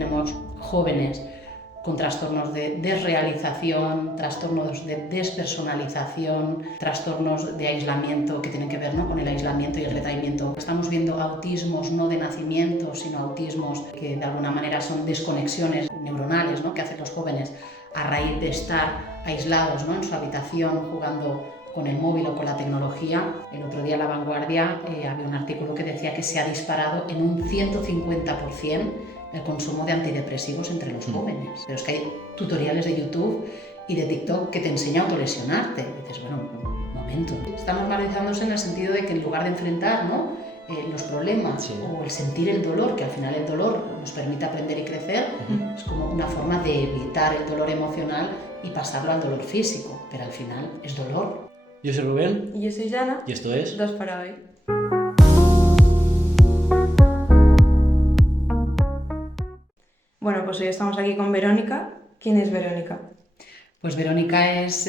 tenemos jóvenes con trastornos de desrealización, trastornos de despersonalización, trastornos de aislamiento que tienen que ver, ¿no?, con el aislamiento y el retraimiento. Estamos viendo autismos no de nacimiento, sino autismos que de alguna manera son desconexiones neuronales, ¿no?, que hacen los jóvenes a raíz de estar aislados, ¿no?, en su habitación jugando con el móvil o con la tecnología. El otro día en La Vanguardia había un artículo que decía que se ha disparado en un 150% el consumo de antidepresivos entre los jóvenes. Pero es que hay tutoriales de YouTube y de TikTok que te enseñan a autolesionarte. Y dices, bueno, un momento. Está normalizándose en el sentido de que en lugar de enfrentar, ¿no?, los problemas o el sentir el dolor, que al final el dolor nos permite aprender y crecer, es como una forma de evitar el dolor emocional y pasarlo al dolor físico. Pero al final es dolor. Yo soy Rubén. Y yo soy Jana. Y esto es Dos para hoy. Bueno, pues hoy estamos aquí con Verónica. ¿Quién es Verónica? Pues Verónica es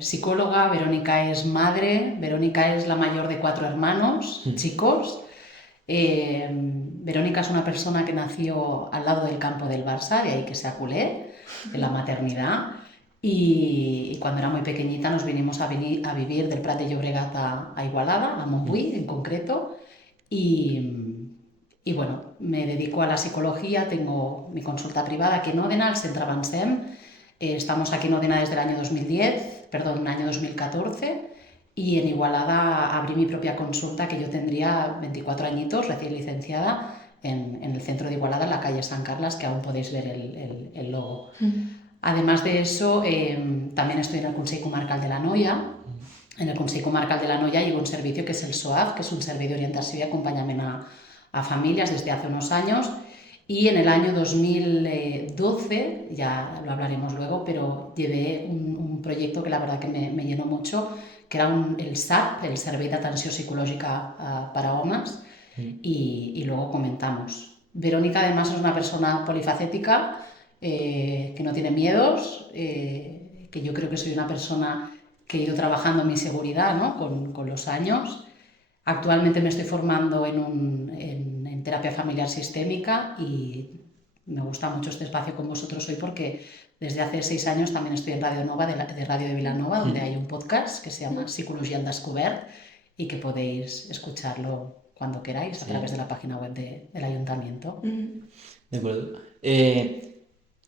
psicóloga, Verónica es madre, Verónica es la mayor de 4 hermanos, chicos. Verónica es una persona que nació al lado del campo del Barça, de ahí que sea culé, en la maternidad. Y cuando era muy pequeñita nos vinimos a vivir del Prat de Llobregat a Igualada, a Montbui en concreto. Y bueno, me dedico a la psicología, tengo mi consulta privada aquí en Òdena, al Centre Avancem. Estamos aquí en Òdena desde el año 2014, y en Igualada abrí mi propia consulta, que yo tendría 24 añitos, recién licenciada, en el centro de Igualada, en la calle San Carles, que aún podéis ver el logo. Además de eso, también estoy en el Consell Comarcal de l'Anoia. En el Consell Comarcal de l'Anoia llevo un servicio que es el SOAF, que es un servei d'orientació i acompanyament a familias desde hace unos años. Y en el año 2012, ya lo hablaremos luego, pero llevé un proyecto que la verdad que me llenó mucho, que era el SAP, el Servei d'Atenció Psicològica para homes, y luego comentamos. Verónica además es una persona polifacética, que no tiene miedos, que yo creo que soy una persona que he ido trabajando en mi seguridad, ¿no?, con los años. Actualmente me estoy formando en terapia familiar sistémica y me gusta mucho este espacio con vosotros hoy porque desde hace 6 años también estoy en Radio Nova, de Radio de Vilanova, donde hay un podcast que se llama Psicologia en Descobert y que podéis escucharlo cuando queráis a través de la página web del ayuntamiento. De acuerdo.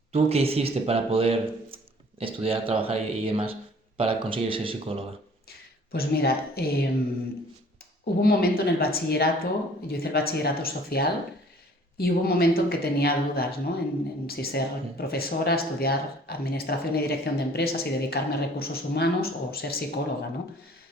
¿Tú qué hiciste para poder estudiar, trabajar y demás para conseguir ser psicóloga? Pues mira, hubo un momento en el bachillerato, yo hice el bachillerato social, y hubo un momento en que tenía dudas, ¿no?, en si ser profesora, estudiar administración y dirección de empresas y dedicarme a recursos humanos, o ser psicóloga, ¿no?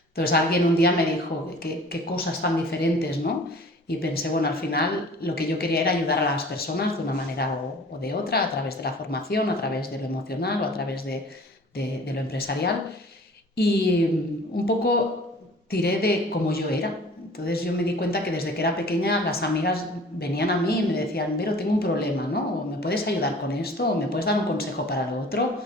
Entonces alguien un día me dijo qué cosas tan diferentes, ¿no? Y pensé, bueno, al final lo que yo quería era ayudar a las personas de una manera o de otra, a través de la formación, a través de lo emocional o a través de lo empresarial. Y un poco tiré de como yo era. Entonces yo me di cuenta que desde que era pequeña las amigas venían a mí y me decían, Vero, tengo un problema, ¿no? O me puedes ayudar con esto, o me puedes dar un consejo para lo otro.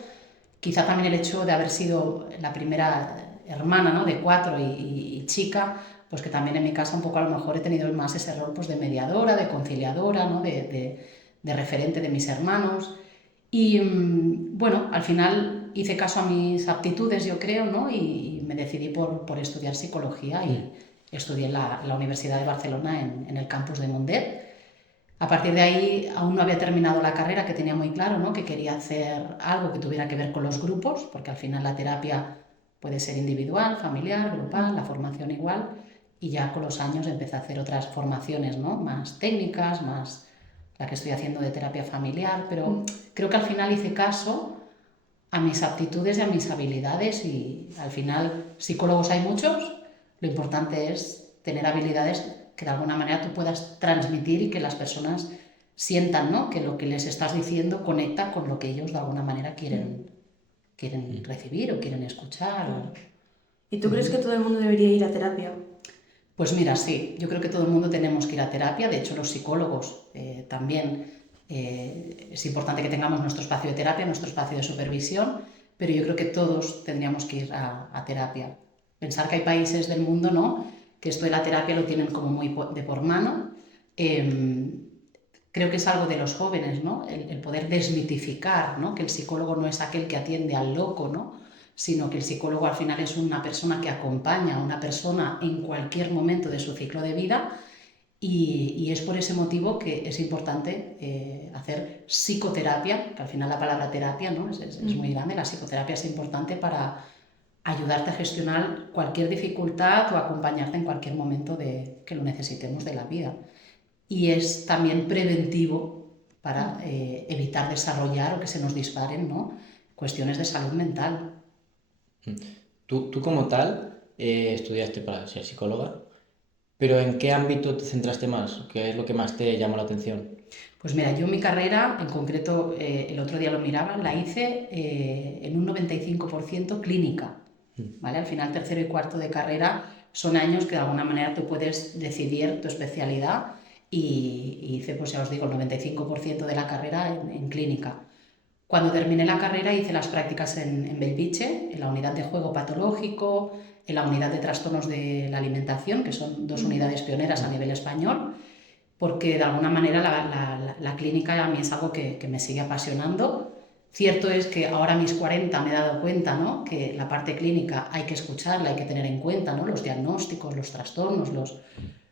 Quizá también el hecho de haber sido la primera hermana, ¿no?, de 4 y chica, pues que también en mi casa un poco a lo mejor he tenido más ese rol, pues, de mediadora, de conciliadora, ¿no?, de referente de mis hermanos. Y bueno, al final hice caso a mis aptitudes, yo creo, ¿no?, y me decidí por estudiar psicología y estudié en la Universidad de Barcelona en el campus de Mundet. A partir de ahí aún no había terminado la carrera, que tenía muy claro, ¿no?, que quería hacer algo que tuviera que ver con los grupos, porque al final la terapia puede ser individual, familiar, grupal, la formación igual, y ya con los años empecé a hacer otras formaciones, ¿no?, más técnicas, más la que estoy haciendo de terapia familiar, pero creo que al final hice caso a mis aptitudes y a mis habilidades, y al final psicólogos hay muchos, lo importante es tener habilidades que de alguna manera tú puedas transmitir y que las personas sientan, ¿no?, que lo que les estás diciendo conecta con lo que ellos de alguna manera quieren recibir o quieren escuchar. ¿Y tú crees que todo el mundo debería ir a terapia? Pues mira, sí, yo creo que todo el mundo tenemos que ir a terapia, de hecho los psicólogos también, es importante que tengamos nuestro espacio de terapia, nuestro espacio de supervisión, pero yo creo que todos tendríamos que ir a terapia. Pensar que hay países del mundo, ¿no?, que esto de la terapia lo tienen como muy de por mano. creo que es algo de los jóvenes, ¿no? El poder desmitificar, ¿no? Que el psicólogo no es aquel que atiende al loco, ¿no? Sino que el psicólogo al final es una persona que acompaña a una persona en cualquier momento de su ciclo de vida y es por ese motivo que es importante hacer psicoterapia, que al final la palabra terapia, ¿no? es muy grande, la psicoterapia es importante para ayudarte a gestionar cualquier dificultad o acompañarte en cualquier momento que lo necesitemos de la vida. Y es también preventivo para evitar desarrollar o que se nos disparen, ¿no? Cuestiones de salud mental. Tú como tal estudiaste para ser psicóloga, pero ¿en qué ámbito te centraste más? ¿Qué es lo que más te llamó la atención? Pues mira, yo mi carrera, en concreto, el otro día lo miraba, la hice en un 95% clínica, ¿vale? Al final, tercero y cuarto de carrera son años que de alguna manera tú puedes decidir tu especialidad y hice, pues ya os digo, el 95% de la carrera en clínica. Cuando terminé la carrera hice las prácticas en Belviche, en la unidad de juego patológico, en la unidad de trastornos de la alimentación, que son dos unidades pioneras a nivel español, porque de alguna manera la clínica a mí es algo que me sigue apasionando. Cierto es que ahora a mis 40 me he dado cuenta, ¿no? Que la parte clínica hay que escucharla, hay que tener en cuenta, ¿no? Los diagnósticos, los trastornos,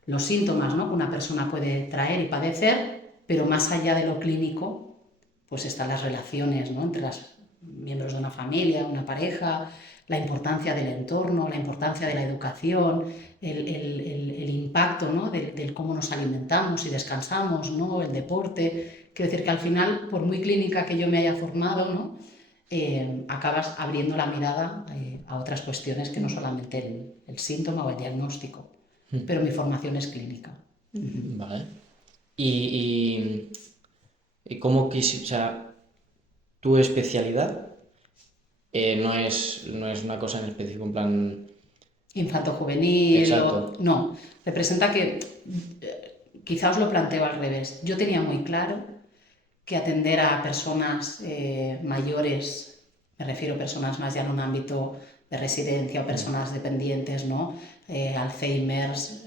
los síntomas, ¿no? Que una persona puede traer y padecer, pero más allá de lo clínico, pues están las relaciones, ¿no? Entre los miembros de una familia, una pareja, la importancia del entorno, la importancia de la educación, el impacto, ¿no? del cómo nos alimentamos y descansamos, ¿no? El deporte. Quiero decir que al final, por muy clínica que yo me haya formado, ¿no? Acabas abriendo la mirada a otras cuestiones que no solamente el síntoma o el diagnóstico. Pero mi formación es clínica. Vale. Y, y cómo quisiste, o sea, tu especialidad no es una cosa en específico, en plan... Infanto-juvenil Exacto. no, representa que quizá os lo planteo al revés. Yo tenía muy claro que atender a personas mayores, me refiero a personas más ya en un ámbito de residencia o personas dependientes, ¿no? Alzheimer's,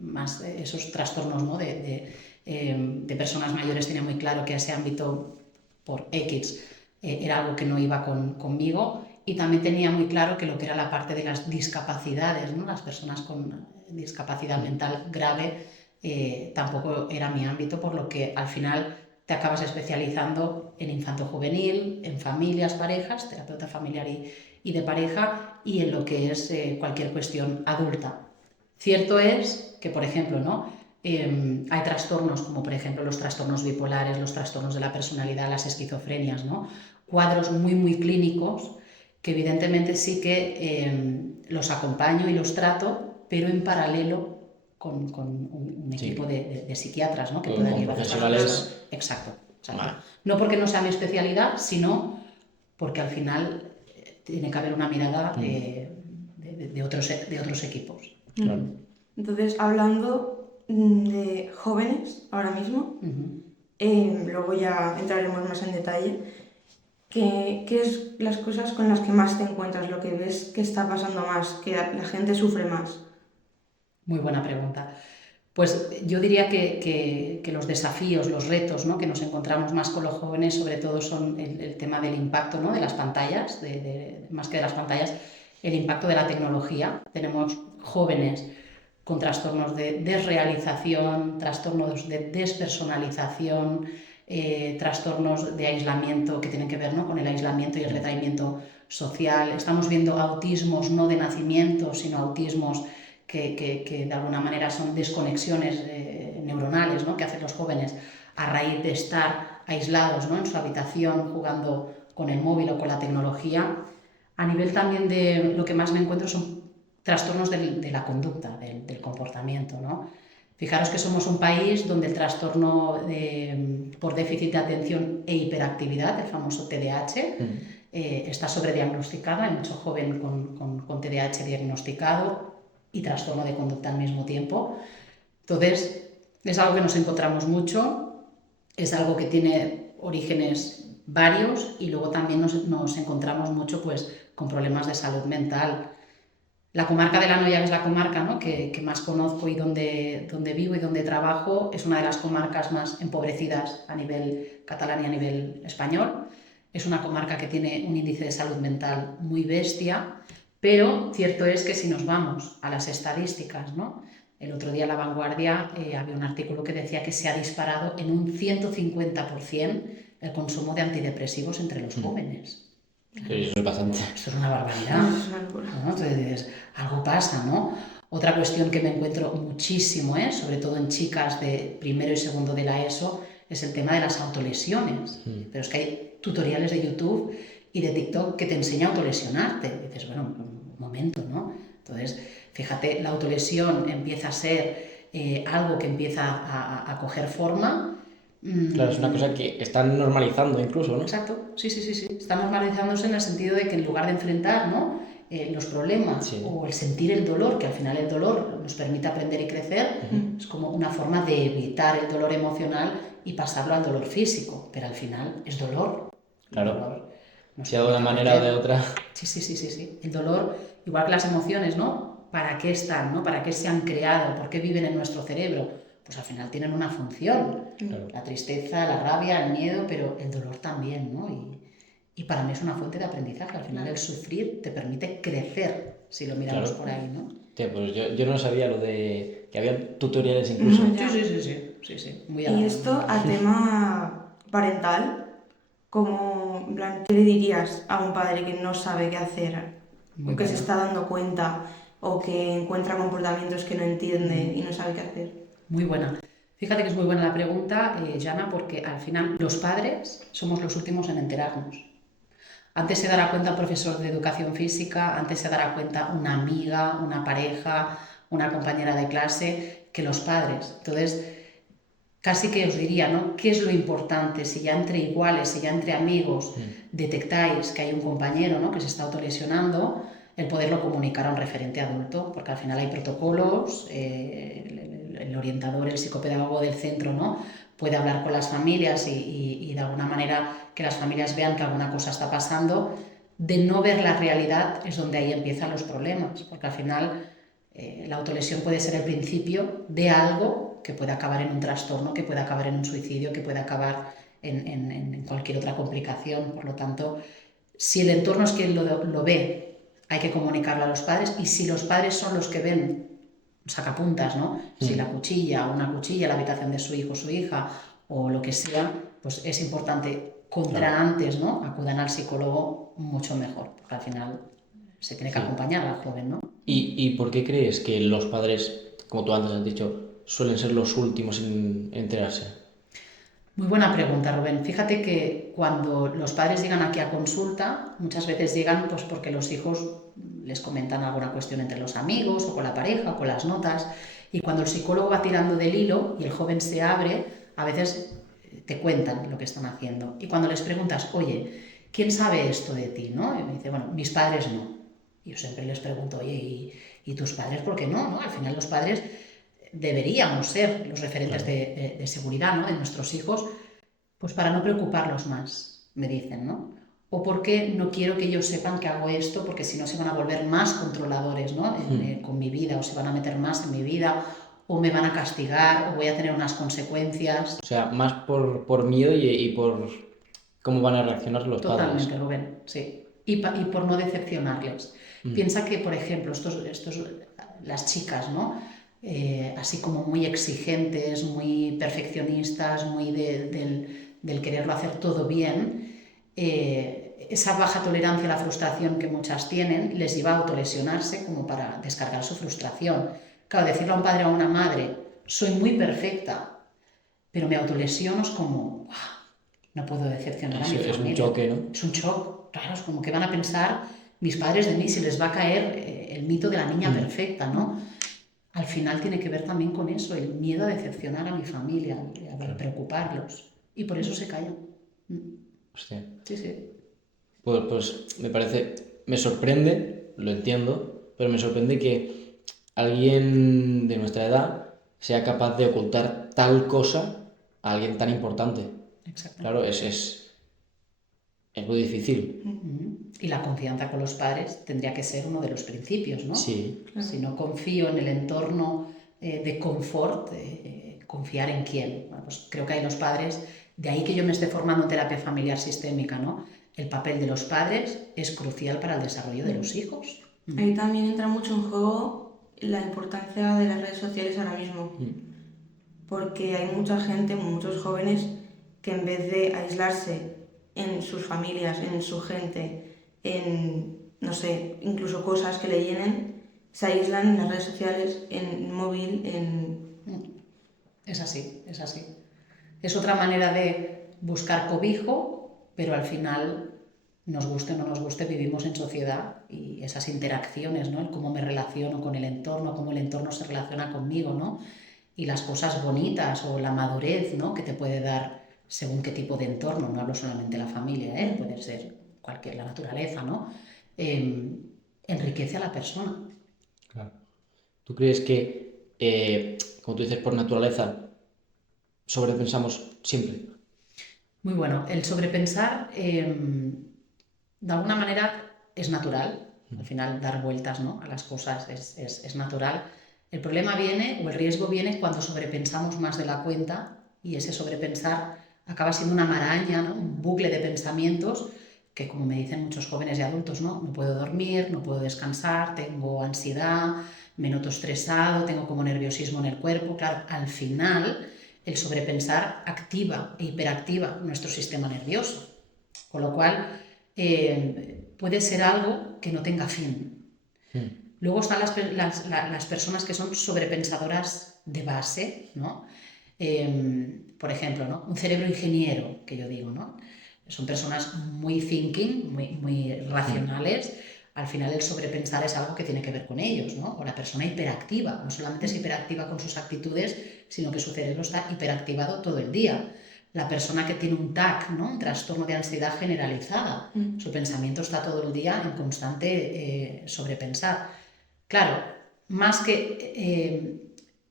más esos trastornos, ¿no? de personas mayores, tenía muy claro que ese ámbito por X era algo que no iba conmigo, y también tenía muy claro que lo que era la parte de las discapacidades, ¿no? Las personas con discapacidad mental grave, tampoco era mi ámbito, por lo que al final te acabas especializando en infanto-juvenil, en familias, parejas, terapeuta familiar y de pareja, y en lo que es cualquier cuestión adulta. Cierto es que, por ejemplo, ¿no? Hay trastornos como, por ejemplo, los trastornos bipolares, los trastornos de la personalidad, las esquizofrenias, ¿no? Cuadros muy clínicos que evidentemente sí que los acompaño y los trato, pero en paralelo con un equipo de psiquiatras, ¿no? Que puedan Con llevar profesionales. Exacto. Vale. No porque no sea mi especialidad, sino porque al final tiene que haber una mirada de otros equipos. Claro. Entonces, hablando de jóvenes ahora mismo, luego ya entraremos más en detalle. ¿Qué es las cosas con las que más te encuentras, lo que ves que está pasando más, que la gente sufre más? Muy buena pregunta. Pues yo diría que los desafíos, los retos, ¿no? Que nos encontramos más con los jóvenes, sobre todo son el tema del impacto, ¿no? De las pantallas, más que de las pantallas, el impacto de la tecnología. Tenemos jóvenes con trastornos de desrealización, trastornos de despersonalización, trastornos de aislamiento que tienen que ver, ¿no? Con el aislamiento y el retraimiento social. Estamos viendo autismos no de nacimiento, sino autismos que de alguna manera son desconexiones neuronales, ¿no? Que hacen los jóvenes a raíz de estar aislados, ¿no? En su habitación jugando con el móvil o con la tecnología. A nivel también de lo que más me encuentro son trastornos de la conducta, del comportamiento, ¿no? Fijaros que somos un país donde el trastorno por déficit de atención e hiperactividad, el famoso TDAH, está sobrediagnosticado. Hay mucho joven con TDAH diagnosticado y trastorno de conducta al mismo tiempo. Entonces, es algo que nos encontramos mucho, es algo que tiene orígenes varios, y luego también nos encontramos mucho pues, con problemas de salud mental. La comarca de la Noia, que es la comarca, ¿no?, que más conozco y donde vivo y donde trabajo, es una de las comarcas más empobrecidas a nivel catalán y a nivel español. Es una comarca que tiene un índice de salud mental muy bestia, pero cierto es que si nos vamos a las estadísticas, ¿no?, el otro día en La Vanguardia había un artículo que decía que se ha disparado en un 150% el consumo de antidepresivos entre los jóvenes. Sí, eso es bastante. Esto es una barbaridad, Es una locura. ¿no? Entonces dices, algo pasa, ¿no? Otra cuestión que me encuentro muchísimo, sobre todo en chicas de primero y segundo de la ESO, es el tema de las autolesiones. Pero es que hay tutoriales de YouTube y de TikTok que te enseñan a autolesionarte. Y dices, bueno, un momento, ¿no? Entonces, fíjate, la autolesión empieza a ser algo que empieza a coger forma. Claro, es una cosa que están normalizando incluso, ¿no? Exacto, sí. Está normalizándose en el sentido de que en lugar de enfrentar, ¿no?, los problemas o el sentir el dolor, que al final el dolor nos permite aprender y crecer, es como una forma de evitar el dolor emocional y pasarlo al dolor físico, pero al final es dolor. Claro. El dolor nos Sea de una permite manera o de aprender. otra. Sí. El dolor, igual que las emociones, ¿no? ¿Para qué están, no? ¿Para qué se han creado? ¿Por qué viven en nuestro cerebro? Pues al final tienen una función. Claro. La tristeza, la rabia, el miedo, pero el dolor también, ¿no? Y para mí es una fuente de aprendizaje. Al final el sufrir te permite crecer, si lo miramos por ahí, ¿no? Tío, pues yo no sabía lo de que había tutoriales incluso. Sí. Muy Y esto a tema parental, como, en plan, ¿qué le dirías a un padre que no sabe qué hacer? Muy O que se bueno. está dando cuenta, o que encuentra comportamientos que no entiende y no sabe qué hacer. Muy buena. Fíjate que es muy buena la pregunta, Jana, porque al final los padres somos los últimos en enterarnos. Antes se dará cuenta un profesor de educación física, antes se dará cuenta una amiga, una pareja, una compañera de clase, que los padres. Entonces, casi que os diría, ¿no?, ¿qué es lo importante? Si ya entre iguales, si ya entre amigos detectáis que hay un compañero, ¿no?, que se está autolesionando, el poderlo comunicar a un referente adulto, porque al final hay protocolos, el orientador, el psicopedagogo del centro, ¿no?, puede hablar con las familias y de alguna manera que las familias vean que alguna cosa está pasando. De no ver la realidad es donde ahí empiezan los problemas, porque al final la autolesión puede ser el principio de algo que puede acabar en un trastorno, que puede acabar en un suicidio, que puede acabar en cualquier otra complicación. Por lo tanto, si el entorno es quien lo ve, hay que comunicarlo a los padres, y si los padres son los que ven sacapuntas, ¿no? Si la cuchilla o una cuchilla en la habitación de su hijo o su hija o lo que sea, pues es importante contra antes, ¿no?, acudan al psicólogo mucho mejor, porque al final se tiene que acompañar al joven, ¿no? ¿Y por qué crees que los padres, como tú antes has dicho, suelen ser los últimos en enterarse? Muy buena pregunta, Rubén. Fíjate que cuando los padres llegan aquí a consulta, muchas veces llegan pues porque los hijos les comentan alguna cuestión entre los amigos o con la pareja o con las notas, y cuando el psicólogo va tirando del hilo y el joven se abre, a veces te cuentan lo que están haciendo. Y cuando les preguntas, oye, ¿quién sabe esto de ti?, ¿no? Y me dice, bueno, mis padres no. Y yo siempre les pregunto, oye, ¿y tus padres por qué no? Al final los padres deberíamos ser los referentes de seguridad, ¿no?, de nuestros hijos, pues para no preocuparlos más, me dicen, ¿no? O porque no quiero que ellos sepan que hago esto, porque si no se van a volver más controladores, ¿no?, con mi vida, o se van a meter más en mi vida, o me van a castigar, o voy a tener unas consecuencias. O sea, más por miedo y por cómo van a reaccionar los Totalmente, padres. Rubén, sí. Y por no decepcionarles. Piensa que, por ejemplo, las chicas, ¿no?, así como muy exigentes, muy perfeccionistas, muy del quererlo hacer todo bien, esa baja tolerancia a la frustración que muchas tienen les lleva a autolesionarse como para descargar su frustración. Claro, decirle a un padre o a una madre, soy muy perfecta, pero me autolesiono, es como, no puedo decepcionar a mi familia. Es un choque, ¿no? Es un shock, claro, es como que van a pensar mis padres de mí, si les va a caer el mito de la niña perfecta, ¿no? Al final tiene que ver también con eso, el miedo a decepcionar a mi familia, a preocuparlos. Y por eso se callan. Hostia. Sí. Pues me sorprende, lo entiendo, pero me sorprende que alguien de nuestra edad sea capaz de ocultar tal cosa a alguien tan importante. Exacto. Claro, es es muy difícil. Y la confianza con los padres tendría que ser uno de los principios, ¿no? Sí. Claro. Si no confío en el entorno de confort, ¿confiar en quién? Bueno, pues creo que hay los padres, de ahí que yo me esté formando en terapia familiar sistémica, ¿no? El papel de los padres es crucial para el desarrollo de los hijos. Ahí también entra mucho en juego la importancia de las redes sociales ahora mismo. Porque hay mucha gente, muchos jóvenes, que en vez de aislarse en sus familias, en su gente, en, no sé, incluso cosas que le llenen, se aíslan en las redes sociales, en móvil, en... Es así, es así. Es otra manera de buscar cobijo, pero al final, nos guste o no nos guste, vivimos en sociedad y esas interacciones, ¿no? El cómo me relaciono con el entorno, cómo el entorno se relaciona conmigo, ¿no? Y las cosas bonitas o la madurez, ¿no? Que te puede dar según qué tipo de entorno, no hablo solamente de la familia, puede ser la naturaleza, ¿no? Enriquece a la persona. Claro. ¿Tú crees que, como tú dices, por naturaleza, sobrepensamos siempre? Muy bueno, el sobrepensar de alguna manera es natural, al final dar vueltas, ¿no? A las cosas es natural. El problema viene, o el riesgo viene, cuando sobrepensamos más de la cuenta y ese sobrepensar acaba siendo una maraña, ¿no? Un bucle de pensamientos que, como me dicen muchos jóvenes y adultos, ¿no? No puedo dormir, no puedo descansar, tengo ansiedad, me noto estresado, tengo como nerviosismo en el cuerpo. Claro, al final el sobrepensar activa e hiperactiva nuestro sistema nervioso, con lo cual puede ser algo que no tenga fin. Luego están las personas que son sobrepensadoras de base, ¿no? Por ejemplo, ¿no? Un cerebro ingeniero, que yo digo, ¿no? Son personas muy thinking, muy racionales. Al final el sobrepensar es algo que tiene que ver con ellos, ¿no? O la persona hiperactiva, no solamente es hiperactiva con sus actitudes, sino que su cerebro está hiperactivado todo el día. La persona que tiene un TAC, ¿no? Un trastorno de ansiedad generalizada, su pensamiento está todo el día en constante sobrepensar. Claro, más que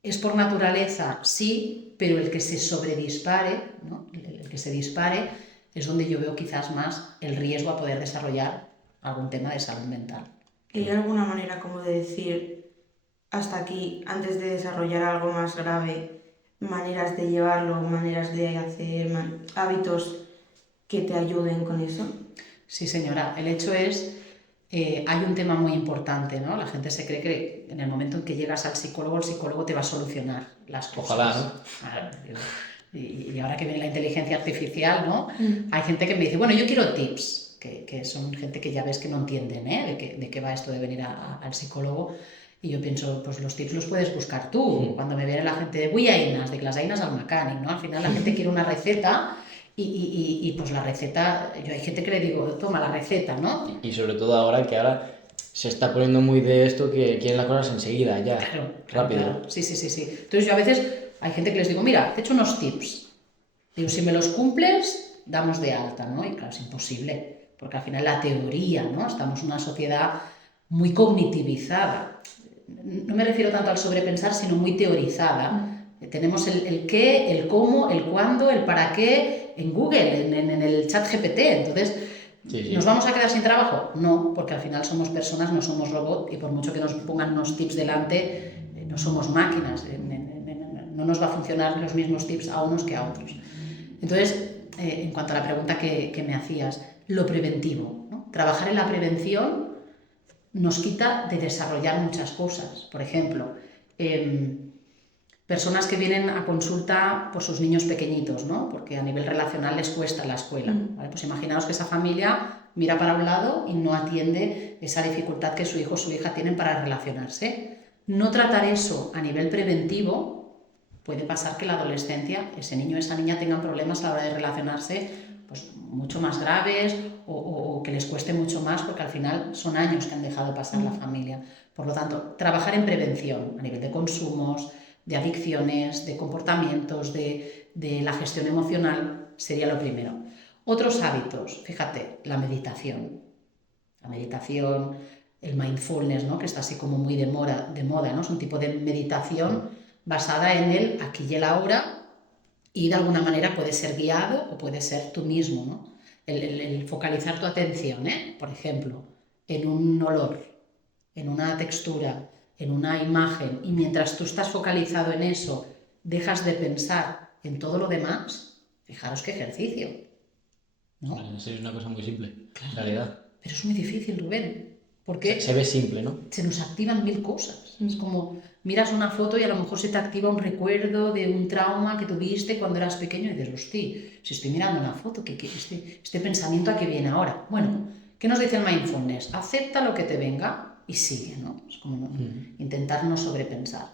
es por naturaleza, sí, pero el que se sobredispare, ¿no? El que se dispare es donde yo veo quizás más el riesgo a poder desarrollar algún tema de salud mental. ¿Hay alguna manera como de decir hasta aquí, antes de desarrollar algo más grave, maneras de llevarlo, maneras de hacer hábitos que te ayuden con eso? Sí, señora. El hecho es, hay un tema muy importante, ¿no? La gente se cree que en el momento en que llegas al psicólogo, el psicólogo te va a solucionar las cosas. Ojalá, ¿no? Y ahora que viene la inteligencia artificial, ¿no? Hay gente que me dice, bueno, yo quiero tips, que son gente que ya ves que no entienden, de qué va esto de venir al psicólogo. Y yo pienso, pues los tips los puedes buscar tú. Cuando me viene la gente de vull eines, de las eines al mecànic, ¿no? Al final la gente quiere una receta y pues la receta, yo hay gente que le digo, toma la receta, ¿no? Y sobre todo ahora se está poniendo muy de esto que quieren las cosas enseguida, ya, rápido. Claro. Sí. Entonces yo a veces hay gente que les digo, mira, te he hecho unos tips. Digo, si me los cumples, damos de alta, ¿no? Y claro, es imposible, porque al final la teoría, ¿no? Estamos en una sociedad muy cognitivizada. No me refiero tanto al sobrepensar, sino muy teorizada. Tenemos el qué, el cómo, el cuándo, el para qué en Google, en el chat GPT. Entonces, Sí. ¿nos vamos a quedar sin trabajo? No, porque al final somos personas, no somos robots, y por mucho que nos pongan unos tips delante, no somos máquinas. No nos va a funcionar los mismos tips a unos que a otros. Entonces, en cuanto a la pregunta que me hacías, lo preventivo, ¿no? Trabajar en la prevención nos quita de desarrollar muchas cosas. Por ejemplo, personas que vienen a consulta por sus niños pequeñitos, ¿no? Porque a nivel relacional les cuesta la escuela. ¿Vale? Pues imaginaos que esa familia mira para un lado y no atiende esa dificultad que su hijo o su hija tienen para relacionarse. No tratar eso a nivel preventivo puede pasar que en la adolescencia ese niño o esa niña tengan problemas a la hora de relacionarse pues, mucho más graves o que les cueste mucho más porque al final son años que han dejado de pasar la familia. Por lo tanto, trabajar en prevención a nivel de consumos, de adicciones, de comportamientos, de la gestión emocional sería lo primero. Otros hábitos, fíjate, la meditación. La meditación, el mindfulness, ¿no? Que está así como muy de moda, ¿no? Es un tipo de meditación basada en el aquí y el ahora y de alguna manera puede ser guiado o puede ser tú mismo, ¿no? el focalizar tu atención, por ejemplo, en un olor, en una textura, en una imagen, y mientras tú estás focalizado en eso, dejas de pensar en todo lo demás, fijaros qué ejercicio, ¿no? Vale, eso es una cosa muy simple, en realidad. Pero es muy difícil, Rubén, porque Se ve simple, ¿no? se nos activan mil cosas. Es como miras una foto y a lo mejor se te activa un recuerdo de un trauma que tuviste cuando eras pequeño y dices, hostia, si estoy mirando una foto, este pensamiento a qué viene ahora. Bueno, ¿qué nos dice el mindfulness? Acepta lo que te venga y sigue, ¿no? Es como intentar no sobrepensar.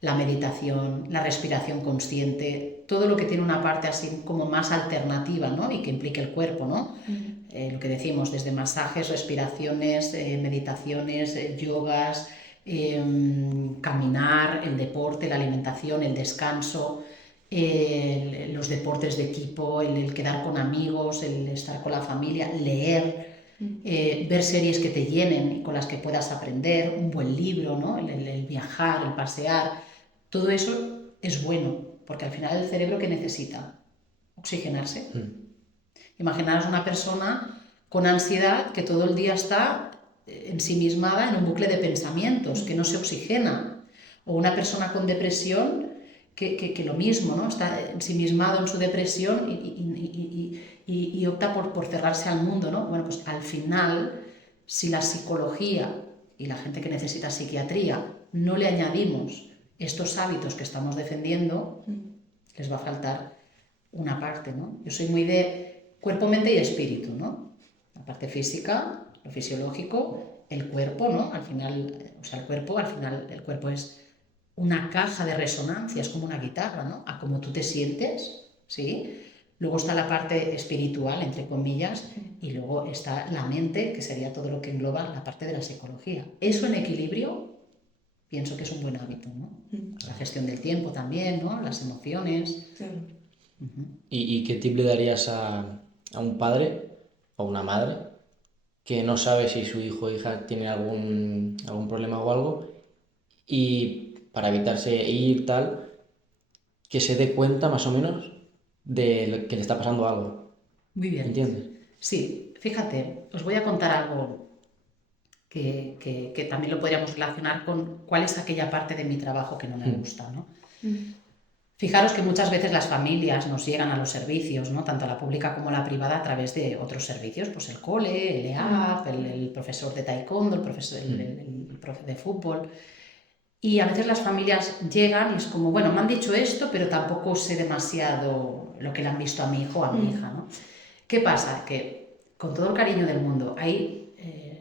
La meditación, la respiración consciente, todo lo que tiene una parte así como más alternativa, ¿no? Y que implique el cuerpo, ¿no? Lo que decimos, desde masajes, respiraciones, meditaciones, yogas, caminar, el deporte, la alimentación, el descanso, los deportes de equipo, el quedar con amigos, el estar con la familia, leer, ver series que te llenen y con las que puedas aprender, un buen libro, ¿no? el viajar, el pasear, todo eso es bueno, porque al final el cerebro ¿qué necesita? Oxigenarse. Imaginaros una persona con ansiedad que todo el día está ensimismada en un bucle de pensamientos, que no se oxigena. O una persona con depresión que lo mismo, ¿no? Está ensimismado en su depresión y opta por cerrarse al mundo, ¿no? Bueno, pues al final, si la psicología y la gente que necesita psiquiatría no le añadimos estos hábitos que estamos defendiendo, les va a faltar una parte, ¿no? Yo soy muy de cuerpo, mente y espíritu, ¿no? La parte física, lo fisiológico, el cuerpo, ¿no? Al final, o sea, el cuerpo es una caja de resonancia, es como una guitarra, ¿no? A cómo tú te sientes, ¿sí? Luego está la parte espiritual, entre comillas, y luego está la mente, que sería todo lo que engloba la parte de la psicología. Eso en equilibrio, pienso que es un buen hábito, ¿no? La gestión del tiempo también, ¿no? Las emociones. Sí. ¿Y qué tip le darías a un padre o una madre que no sabe si su hijo o hija tiene algún problema o algo, y para evitarse ir tal, que se dé cuenta más o menos de que le está pasando algo? Muy bien. ¿Entiendes? Sí, fíjate, os voy a contar algo que también lo podríamos relacionar con cuál es aquella parte de mi trabajo que no me gusta, ¿no? Fijaros que muchas veces las familias nos llegan a los servicios, ¿no? Tanto la pública como la privada, a través de otros servicios, pues el cole, el EAP, el profesor de taekwondo, el profe de fútbol. Y a veces las familias llegan y es como, bueno, me han dicho esto, pero tampoco sé demasiado lo que le han visto a mi hijo o a mi hija, ¿no? ¿Qué pasa? Que con todo el cariño del mundo hay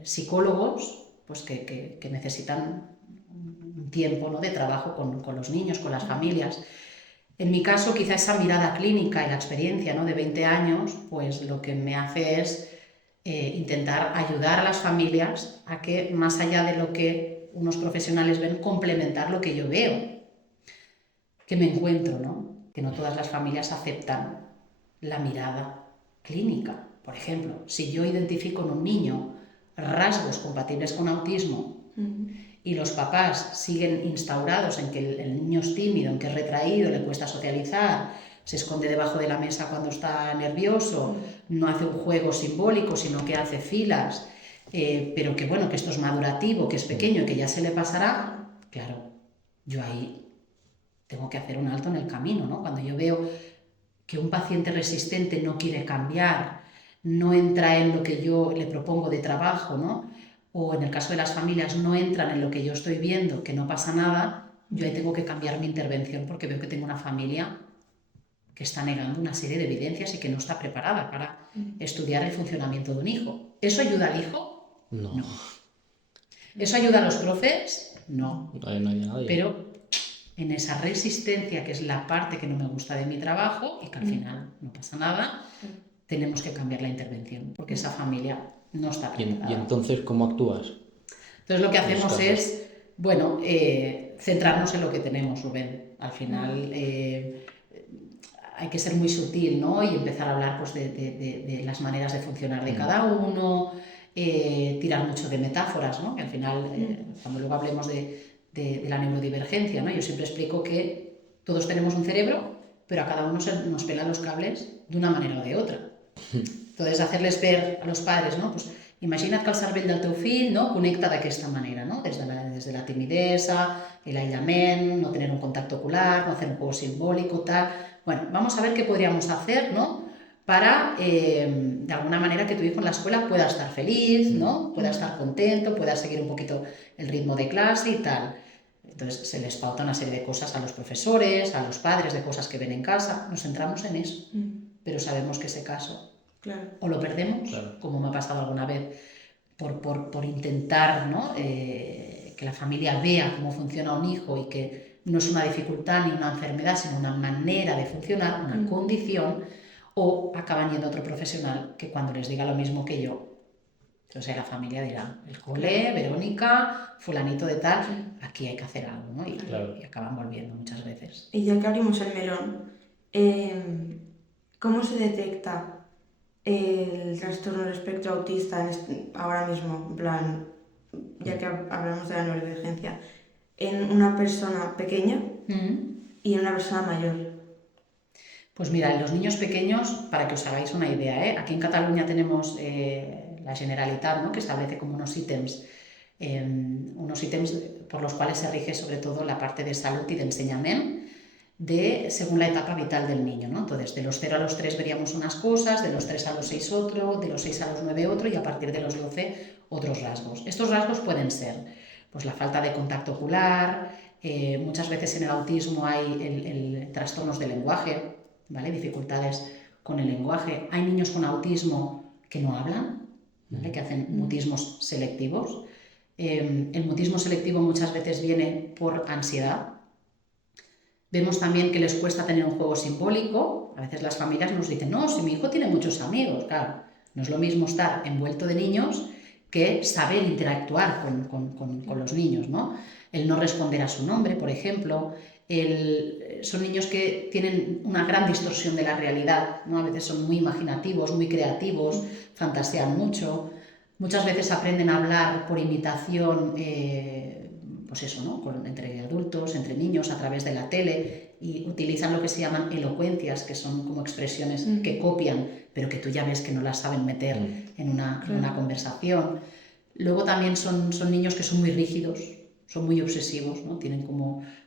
psicólogos pues, que necesitan un tiempo, ¿no? De trabajo con los niños, con las familias. En mi caso, quizá esa mirada clínica y la experiencia, ¿no? De 20 años, pues lo que me hace es intentar ayudar a las familias a que, más allá de lo que unos profesionales ven, complementar lo que yo veo, que me encuentro, ¿no? Que no todas las familias aceptan la mirada clínica. Por ejemplo, si yo identifico en un niño rasgos compatibles con autismo y los papás siguen instaurados en que el niño es tímido, en que es retraído, le cuesta socializar, se esconde debajo de la mesa cuando está nervioso, no hace un juego simbólico, sino que hace filas, pero que bueno, que esto es madurativo, que es pequeño y que ya se le pasará, claro, yo ahí tengo que hacer un alto en el camino, ¿no? Cuando yo veo que un paciente resistente no quiere cambiar, no entra en lo que yo le propongo de trabajo, ¿no? O en el caso de las familias no entran en lo que yo estoy viendo, que no pasa nada, yo ahí tengo que cambiar mi intervención porque veo que tengo una familia que está negando una serie de evidencias y que no está preparada para estudiar el funcionamiento de un hijo. ¿Eso ayuda al hijo? No. ¿Eso ayuda a los profes? No. No hay nadie. Pero en esa resistencia, que es la parte que no me gusta de mi trabajo y que al final no pasa nada, tenemos que cambiar la intervención porque esa familia no está preparada. ¿Y entonces cómo actúas? Entonces lo que hacemos es, bueno, centrarnos en lo que tenemos, Rubén. Al final hay que ser muy sutil, ¿no? Y empezar a hablar pues, de las maneras de funcionar de cada uno, tirar mucho de metáforas, ¿no? Que al final, cuando luego hablemos de la neurodivergencia, ¿no? Yo siempre explico que todos tenemos un cerebro, pero a cada uno nos pelan los cables de una manera o de otra. Entonces, hacerles ver a los padres, no? Pues, imagina't que el cervell del teu fill, no, connecta d'aquesta manera, no? Desde la timidesa, el aïllament, no tener un contacto ocular, no hacer un juego simbólico, tal. Bueno, vamos a ver qué podríamos hacer, ¿no? Para, de alguna manera, que tu hijo en la escuela pueda estar feliz, ¿no? Pueda estar contento, pueda seguir un poquito el ritmo de clase y tal. Entonces se les pauta una serie de cosas a los profesores, a los padres, de cosas que ven en casa. Nos centramos en eso, pero sabemos que ese caso o lo perdemos, como me ha pasado alguna vez, por intentar, ¿no? Que la familia vea cómo funciona un hijo y que no es una dificultad ni una enfermedad, sino una manera de funcionar, una condición, o acaban yendo a otro profesional que cuando les diga lo mismo que yo, entonces la familia dirá, el cole, Verónica, fulanito de tal, aquí hay que hacer algo, ¿no? Y acaban volviendo muchas veces. Y ya que abrimos el melón, ¿cómo se detecta el trastorno del espectro autista ahora mismo, en plan, ya que hablamos de la neurodivergencia, en una persona pequeña y en una persona mayor? Pues mira, en los niños pequeños, para que os hagáis una idea, aquí en Cataluña tenemos la Generalitat, ¿no? Que establece como unos ítems por los cuales se rige sobre todo la parte de salud y de enseñamiento según la etapa vital del niño, ¿no? Entonces, de los 0 a los 3 veríamos unas cosas, de los 3 a los 6 otro, de los 6 a los 9 otro y a partir de los 12 otros rasgos. Estos rasgos pueden ser pues, la falta de contacto ocular, muchas veces en el autismo hay el trastornos del lenguaje, ¿vale? Dificultades con el lenguaje. Hay niños con autismo que no hablan, ¿vale? Que hacen mutismos selectivos. El mutismo selectivo muchas veces viene por ansiedad. Vemos también que les cuesta tener un juego simbólico. A veces las familias nos dicen, no, si mi hijo tiene muchos amigos. Claro, no es lo mismo estar envuelto de niños que saber interactuar con los niños, ¿no? El no responder a su nombre, por ejemplo. Son niños que tienen una gran distorsión de la realidad, ¿no? A veces son muy imaginativos, muy creativos, fantasean mucho. Muchas veces aprenden a hablar por imitación, pues eso, ¿no? Entre adultos, entre niños, a través de la tele, y utilizan lo que se llaman elocuencias, que son como expresiones que copian, pero que tú ya ves que no las saben meter en una conversación. Luego también son niños que son muy rígidos, son muy obsesivos, ¿no?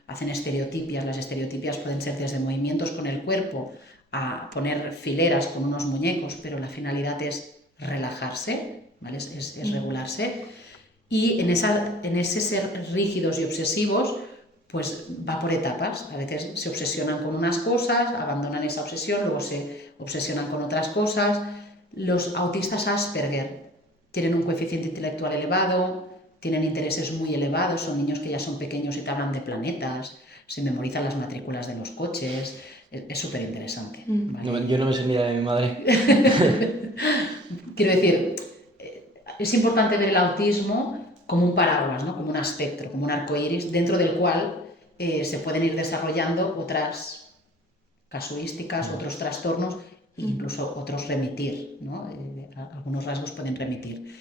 Hacen estereotipias. Las estereotipias pueden ser desde movimientos con el cuerpo a poner fileras con unos muñecos, pero la finalidad es relajarse, ¿vale? Es regularse. Y en ese ser rígidos y obsesivos, pues va por etapas. A veces se obsesionan con unas cosas, abandonan esa obsesión, luego se obsesionan con otras cosas. Los autistas Asperger tienen un coeficiente intelectual elevado, tienen intereses muy elevados, son niños que ya son pequeños y te hablan de planetas, se memorizan las matrículas de los coches, es súper interesante. ¿Vale? No, yo no me sé mirar a mi madre. Quiero decir, es importante ver el autismo como un paraguas, ¿no? Como un espectro, como un arcoíris, dentro del cual se pueden ir desarrollando otras casuísticas, otros trastornos e incluso otros remitir, ¿no? Algunos rasgos pueden remitir.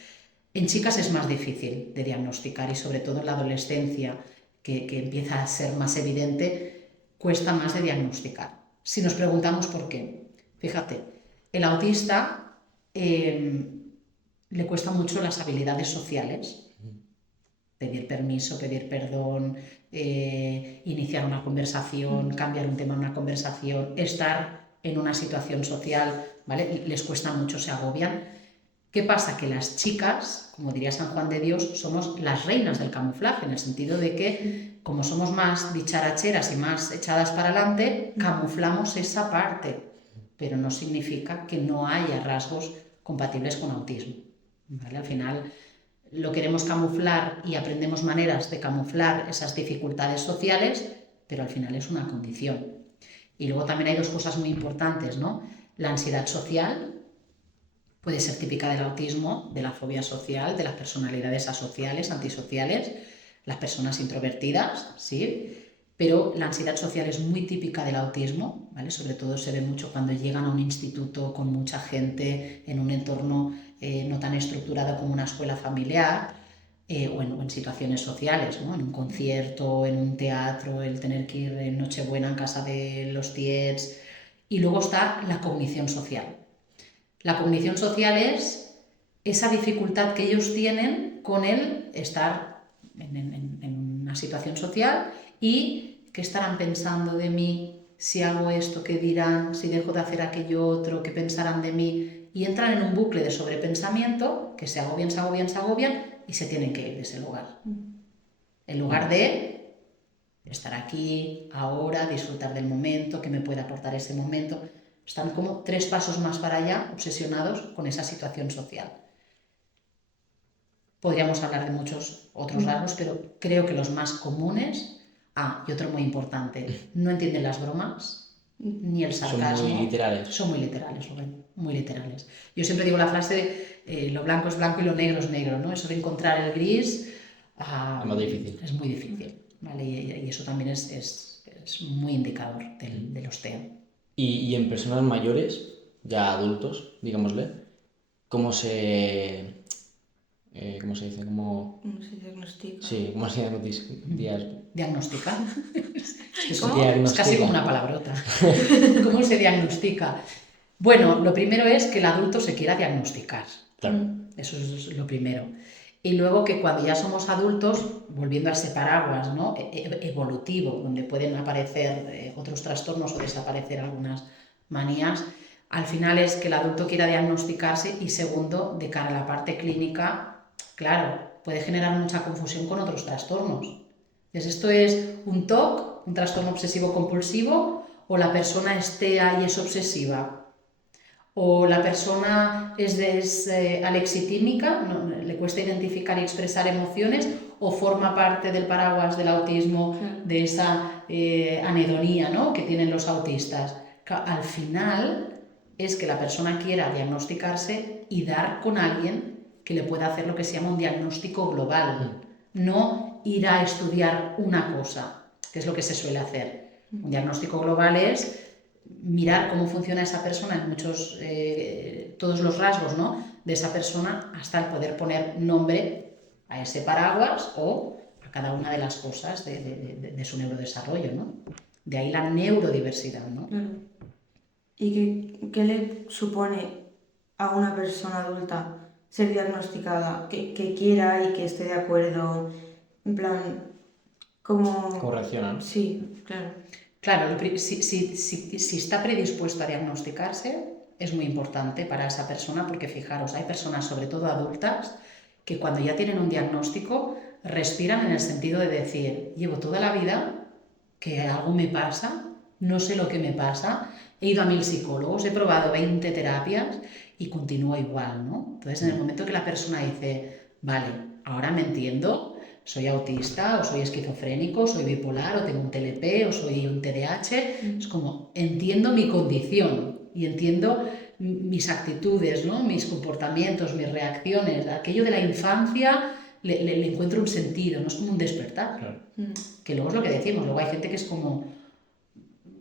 En chicas es más difícil de diagnosticar y sobre todo en la adolescencia, que empieza a ser más evidente, cuesta más de diagnosticar. Si nos preguntamos por qué, fíjate, el autista le cuesta mucho las habilidades sociales, pedir permiso, pedir perdón, iniciar una conversación, cambiar un tema en una conversación, estar en una situación social, ¿vale? Les cuesta mucho, se agobian. ¿Qué pasa? Que las chicas, como diría San Juan de Dios, somos las reinas del camuflaje, en el sentido de que, como somos más dicharacheras y más echadas para adelante, camuflamos esa parte, pero no significa que no haya rasgos compatibles con autismo, ¿vale? Al final lo queremos camuflar y aprendemos maneras de camuflar esas dificultades sociales, pero al final es una condición. Y luego también hay dos cosas muy importantes, ¿no? La ansiedad social puede ser típica del autismo, de la fobia social, de las personalidades asociales, antisociales, las personas introvertidas, ¿sí? Pero la ansiedad social es muy típica del autismo, ¿vale? Sobre todo se ve mucho cuando llegan a un instituto con mucha gente, en un entorno no tan estructurado como una escuela familiar, o en situaciones sociales, ¿no? En un concierto, en un teatro, el tener que ir en Nochebuena en casa de los tiets. Y luego está la cognición social. La cognición social es esa dificultad que ellos tienen con el estar en una situación social y qué estarán pensando de mí, si hago esto, qué dirán, si dejo de hacer aquello otro, qué pensarán de mí, y entran en un bucle de sobrepensamiento que se agobian, se agobian, se agobian y se tienen que ir de ese lugar. En lugar de estar aquí, ahora, disfrutar del momento, que me puede aportar ese momento. Están como 3 pasos más para allá, obsesionados con esa situación social. Podríamos hablar de muchos otros rasgos, pero creo que los más comunes... y otro muy importante, no entienden las bromas, ni el sarcasmo. Son muy literales. Son muy literales, Rubén, muy literales. Yo siempre digo la frase, lo blanco es blanco y lo negro es negro, ¿no? Eso de encontrar el gris Es más difícil. es muy difícil, ¿vale? Y eso también es muy indicador de los TEA. Y en personas mayores, ya adultos, digámosle, ¿cómo se... ¿cómo se dice? ¿Cómo se diagnostica? Sí, ¿cómo se ¿Diagnostica? ¿Cómo? Es casi como una palabrota. ¿Cómo se diagnostica? Bueno, lo primero es que el adulto se quiera diagnosticar. Claro. Eso es lo primero. Y luego que cuando ya somos adultos, volviendo a ese paraguas, ¿no? Evolutivo, donde pueden aparecer otros trastornos o desaparecer algunas manías, al final es que el adulto quiera diagnosticarse y segundo, de cara a la parte clínica, claro, puede generar mucha confusión con otros trastornos. Entonces, ¿esto es un TOC, un trastorno obsesivo compulsivo, o la persona es TEA y es obsesiva? ¿O la persona es alexitímica, le cuesta identificar y expresar emociones, o forma parte del paraguas del autismo, de esa anhedonía, ¿no?, que tienen los autistas? Al final es que la persona quiera diagnosticarse y dar con alguien que le pueda hacer lo que se llama un diagnóstico global, no ir a estudiar una cosa, que es lo que se suele hacer. Un diagnóstico global es mirar cómo funciona esa persona en muchos, todos los rasgos, ¿no?, de esa persona, hasta el poder poner nombre a ese paraguas o a cada una de las cosas de su neurodesarrollo, ¿no? De ahí la neurodiversidad, ¿no? ¿Y qué le supone a una persona adulta ser diagnosticada, que quiera y que esté de acuerdo? En plan, ¿Cómo reacciona, no? Sí, claro. Claro, si está predispuesto a diagnosticarse, es muy importante para esa persona, porque fijaros, hay personas, sobre todo adultas, que cuando ya tienen un diagnóstico respiran en el sentido de decir, llevo toda la vida que algo me pasa, no sé lo que me pasa, he ido a 1000 psicólogos, he probado 20 terapias y continúo igual, ¿no? Entonces, en el momento que la persona dice, vale, ahora me entiendo, soy autista, o soy esquizofrénico, soy bipolar, o tengo un TLP, o soy un TDAH, es como, entiendo mi condición y entiendo mis actitudes, ¿no?, mis comportamientos, mis reacciones, aquello de la infancia le encuentro un sentido, no es como un despertar. Claro. Que luego es lo que decimos, luego hay gente que es como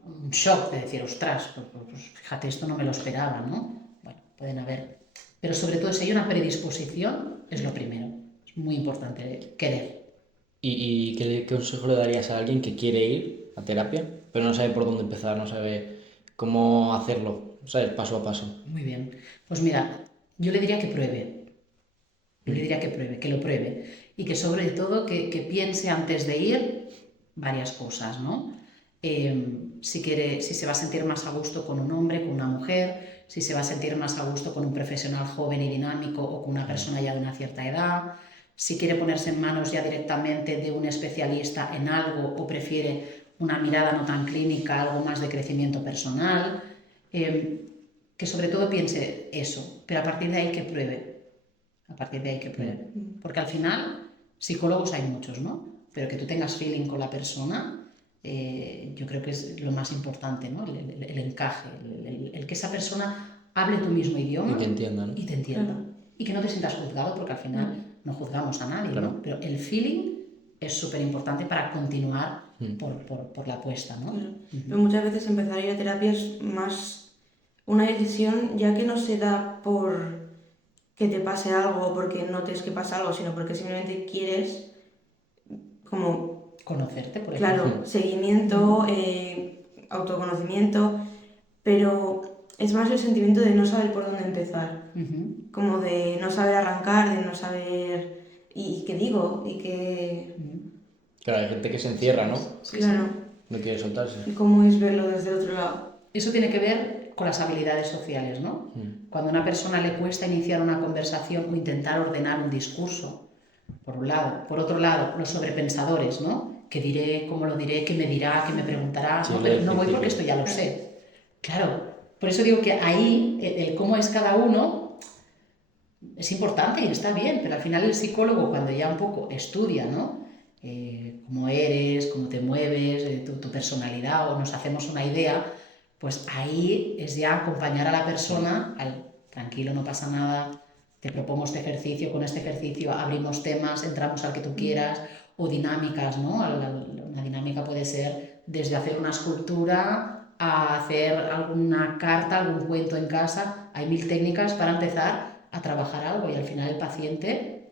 un shock de decir, ostras, pues fíjate, esto no me lo esperaba, ¿no? Bueno, pueden haber, pero sobre todo si hay una predisposición, es lo primero, es muy importante querer. ¿Y qué consejo le darías a alguien que quiere ir a terapia, pero no sabe por dónde empezar, no sabe cómo hacerlo, ¿sabes? Paso a paso. Muy bien, pues mira, yo le diría que pruebe, que lo pruebe, y que sobre todo que piense antes de ir varias cosas, ¿no? Si se va a sentir más a gusto con un hombre, con una mujer, si se va a sentir más a gusto con un profesional joven y dinámico o con una persona ya de una cierta edad, si quiere ponerse en manos ya directamente de un especialista en algo o prefiere una mirada no tan clínica, algo más de crecimiento personal, que sobre todo piense eso, pero a partir de ahí que pruebe, porque al final psicólogos hay muchos, ¿no? Pero que tú tengas feeling con la persona, yo creo que es lo más importante, ¿no? El encaje, el que esa persona hable tu mismo idioma Y que entienda, ¿no? y te entienda. Y que no te sientas juzgado, porque al final no juzgamos a nadie, Claro. ¿no? Pero el feeling es súper importante para continuar por la apuesta, ¿no? Pero muchas veces empezar a ir a terapia es más una decisión, ya que no se da por que te pase algo o porque notes que pasa algo, sino porque simplemente quieres como... Conocerte, por Claro, ejemplo. seguimiento, autoconocimiento, pero es más el sentimiento de no saber por dónde empezar, como de no saber arrancar, de no saber y qué digo y qué... Claro, hay gente que se encierra, ¿no? Claro, No quiere soltarse. y cómo es verlo desde el otro lado. Eso tiene que ver con las habilidades sociales, ¿no? Cuando a una persona le cuesta iniciar una conversación o intentar ordenar un discurso, por un lado. Por otro lado, los sobrepensadores, ¿no? ¿Qué diré? ¿Cómo lo diré? ¿Qué me dirá? ¿Qué me preguntará? Sí, No, lo pero del no voy principio. porque esto ya lo sé. Claro, por eso digo que ahí el cómo es cada uno es importante y está bien, pero al final el psicólogo cuando ya un poco estudia, ¿no? Cómo eres, cómo te mueves, tu personalidad o nos hacemos una idea, pues ahí es ya acompañar a la persona al tranquilo, no pasa nada, te propongo este ejercicio, con este ejercicio abrimos temas, entramos al que tú quieras, o dinámicas, ¿no? Una dinámica puede ser desde hacer una escultura a hacer alguna carta, algún cuento en casa, hay 1000 técnicas para empezar a trabajar algo y al final el paciente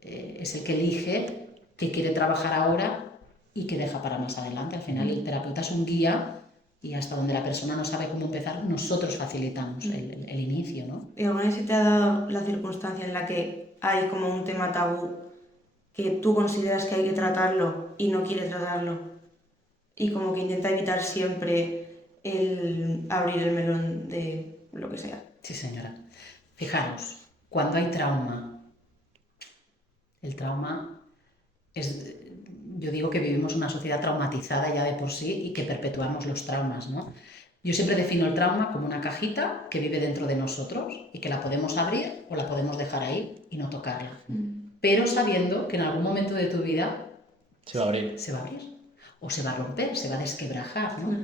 es el que elige qué quiere trabajar ahora y qué deja para más adelante. Al final el terapeuta es un guía y hasta donde la persona no sabe cómo empezar, nosotros facilitamos el inicio, ¿no? ¿Y alguna vez se te ha dado la circunstancia en la que hay como un tema tabú que tú consideras que hay que tratarlo y no quiere tratarlo? Y como que intenta evitar siempre el abrir el melón de lo que sea. Sí, señora. Fijaros, cuando hay trauma, el trauma es, yo digo que vivimos una sociedad traumatizada ya de por sí y que perpetuamos los traumas, ¿no? Yo siempre defino el trauma como una cajita que vive dentro de nosotros y que la podemos abrir o la podemos dejar ahí y no tocarla. Pero sabiendo que en algún momento de tu vida Se va a abrir. se va a abrir o se va a romper, se va a desquebrajar, ¿no?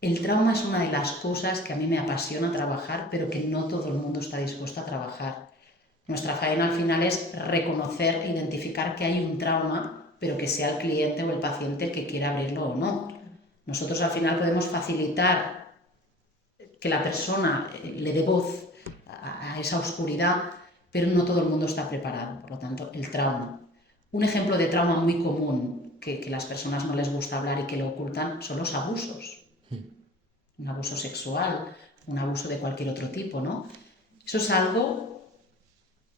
El trauma es una de las cosas que a mí me apasiona trabajar, pero que no todo el mundo está dispuesto a trabajar. Nuestra faena al final es reconocer e identificar que hay un trauma, pero que sea el cliente o el paciente el que quiera abrirlo o no. Nosotros al final podemos facilitar que la persona le dé voz a esa oscuridad, pero no todo el mundo está preparado. Por lo tanto, el trauma. Un ejemplo de trauma muy común que las personas no les gusta hablar y que lo ocultan son los abusos. Un abuso sexual, un abuso de cualquier otro tipo, ¿no? Eso es algo,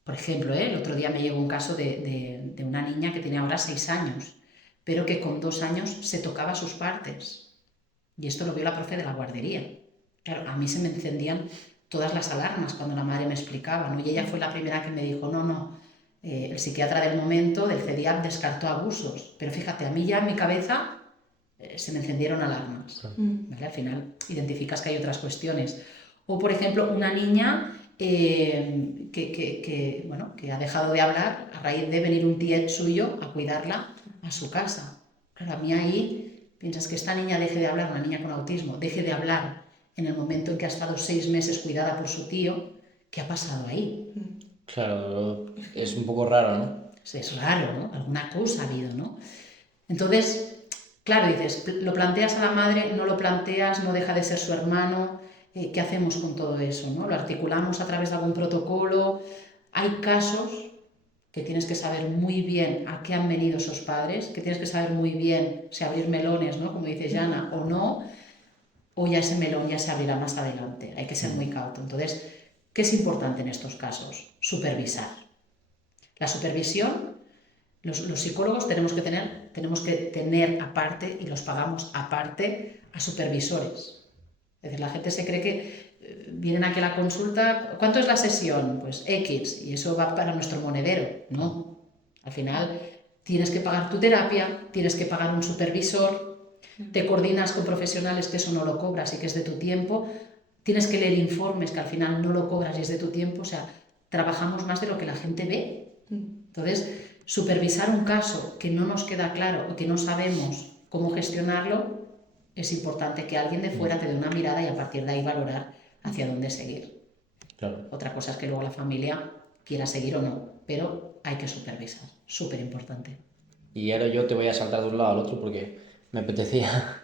por ejemplo, el otro día me llegó un caso de una niña que tiene ahora 6 años, pero que con 2 años se tocaba sus partes. Y esto lo vio la profe de la guardería. Claro, a mí se me encendían todas las alarmas cuando la madre me explicaba, ¿no? Y ella fue la primera que me dijo, no, el psiquiatra del momento, del CEDIAP, descartó abusos. Pero fíjate, a mí ya en mi cabeza se me encendieron alarmas. ¿Vale? Al final identificas que hay otras cuestiones. O, por ejemplo, una niña que ha dejado de hablar a raíz de venir un tiet suyo a cuidarla a su casa. Claro, a mí ahí piensas que esta niña deje de hablar, una niña con autismo, deje de hablar en el momento en que ha estado 6 meses cuidada por su tío. ¿Qué ha pasado ahí? Claro, es un poco raro, ¿no? Es raro, ¿no? Alguna cosa ha habido, ¿no? Entonces, claro, dices, lo planteas a la madre, no lo planteas, no deja de ser su hermano. ¿Qué hacemos con todo eso, ¿no? ¿Lo articulamos a través de algún protocolo? Hay casos que tienes que saber muy bien a qué han venido esos padres, que tienes que saber muy bien si abrir melones, ¿no? Como dice Jana, o no, o ya ese melón ya se abrirá más adelante. Hay que ser muy cauto. Entonces, ¿qué es importante en estos casos? Supervisar. La supervisión, los psicólogos tenemos que tener aparte, y los pagamos aparte, a supervisores. Es decir, la gente se cree que vienen aquí a la consulta, ¿cuánto es la sesión? Pues X, y eso va para nuestro monedero. No, al final tienes que pagar tu terapia, tienes que pagar un supervisor, te coordinas con profesionales que eso no lo cobras y que es de tu tiempo, tienes que leer informes que al final no lo cobras y es de tu tiempo, o sea, trabajamos más de lo que la gente ve. Entonces, supervisar un caso que no nos queda claro o que no sabemos cómo gestionarlo, es importante que alguien de fuera te dé una mirada y a partir de ahí valorar hacia dónde seguir. Claro. Otra cosa es que luego la familia quiera seguir o no, pero hay que supervisar, súper importante. Y ahora yo te voy a saltar de un lado al otro porque me apetecía.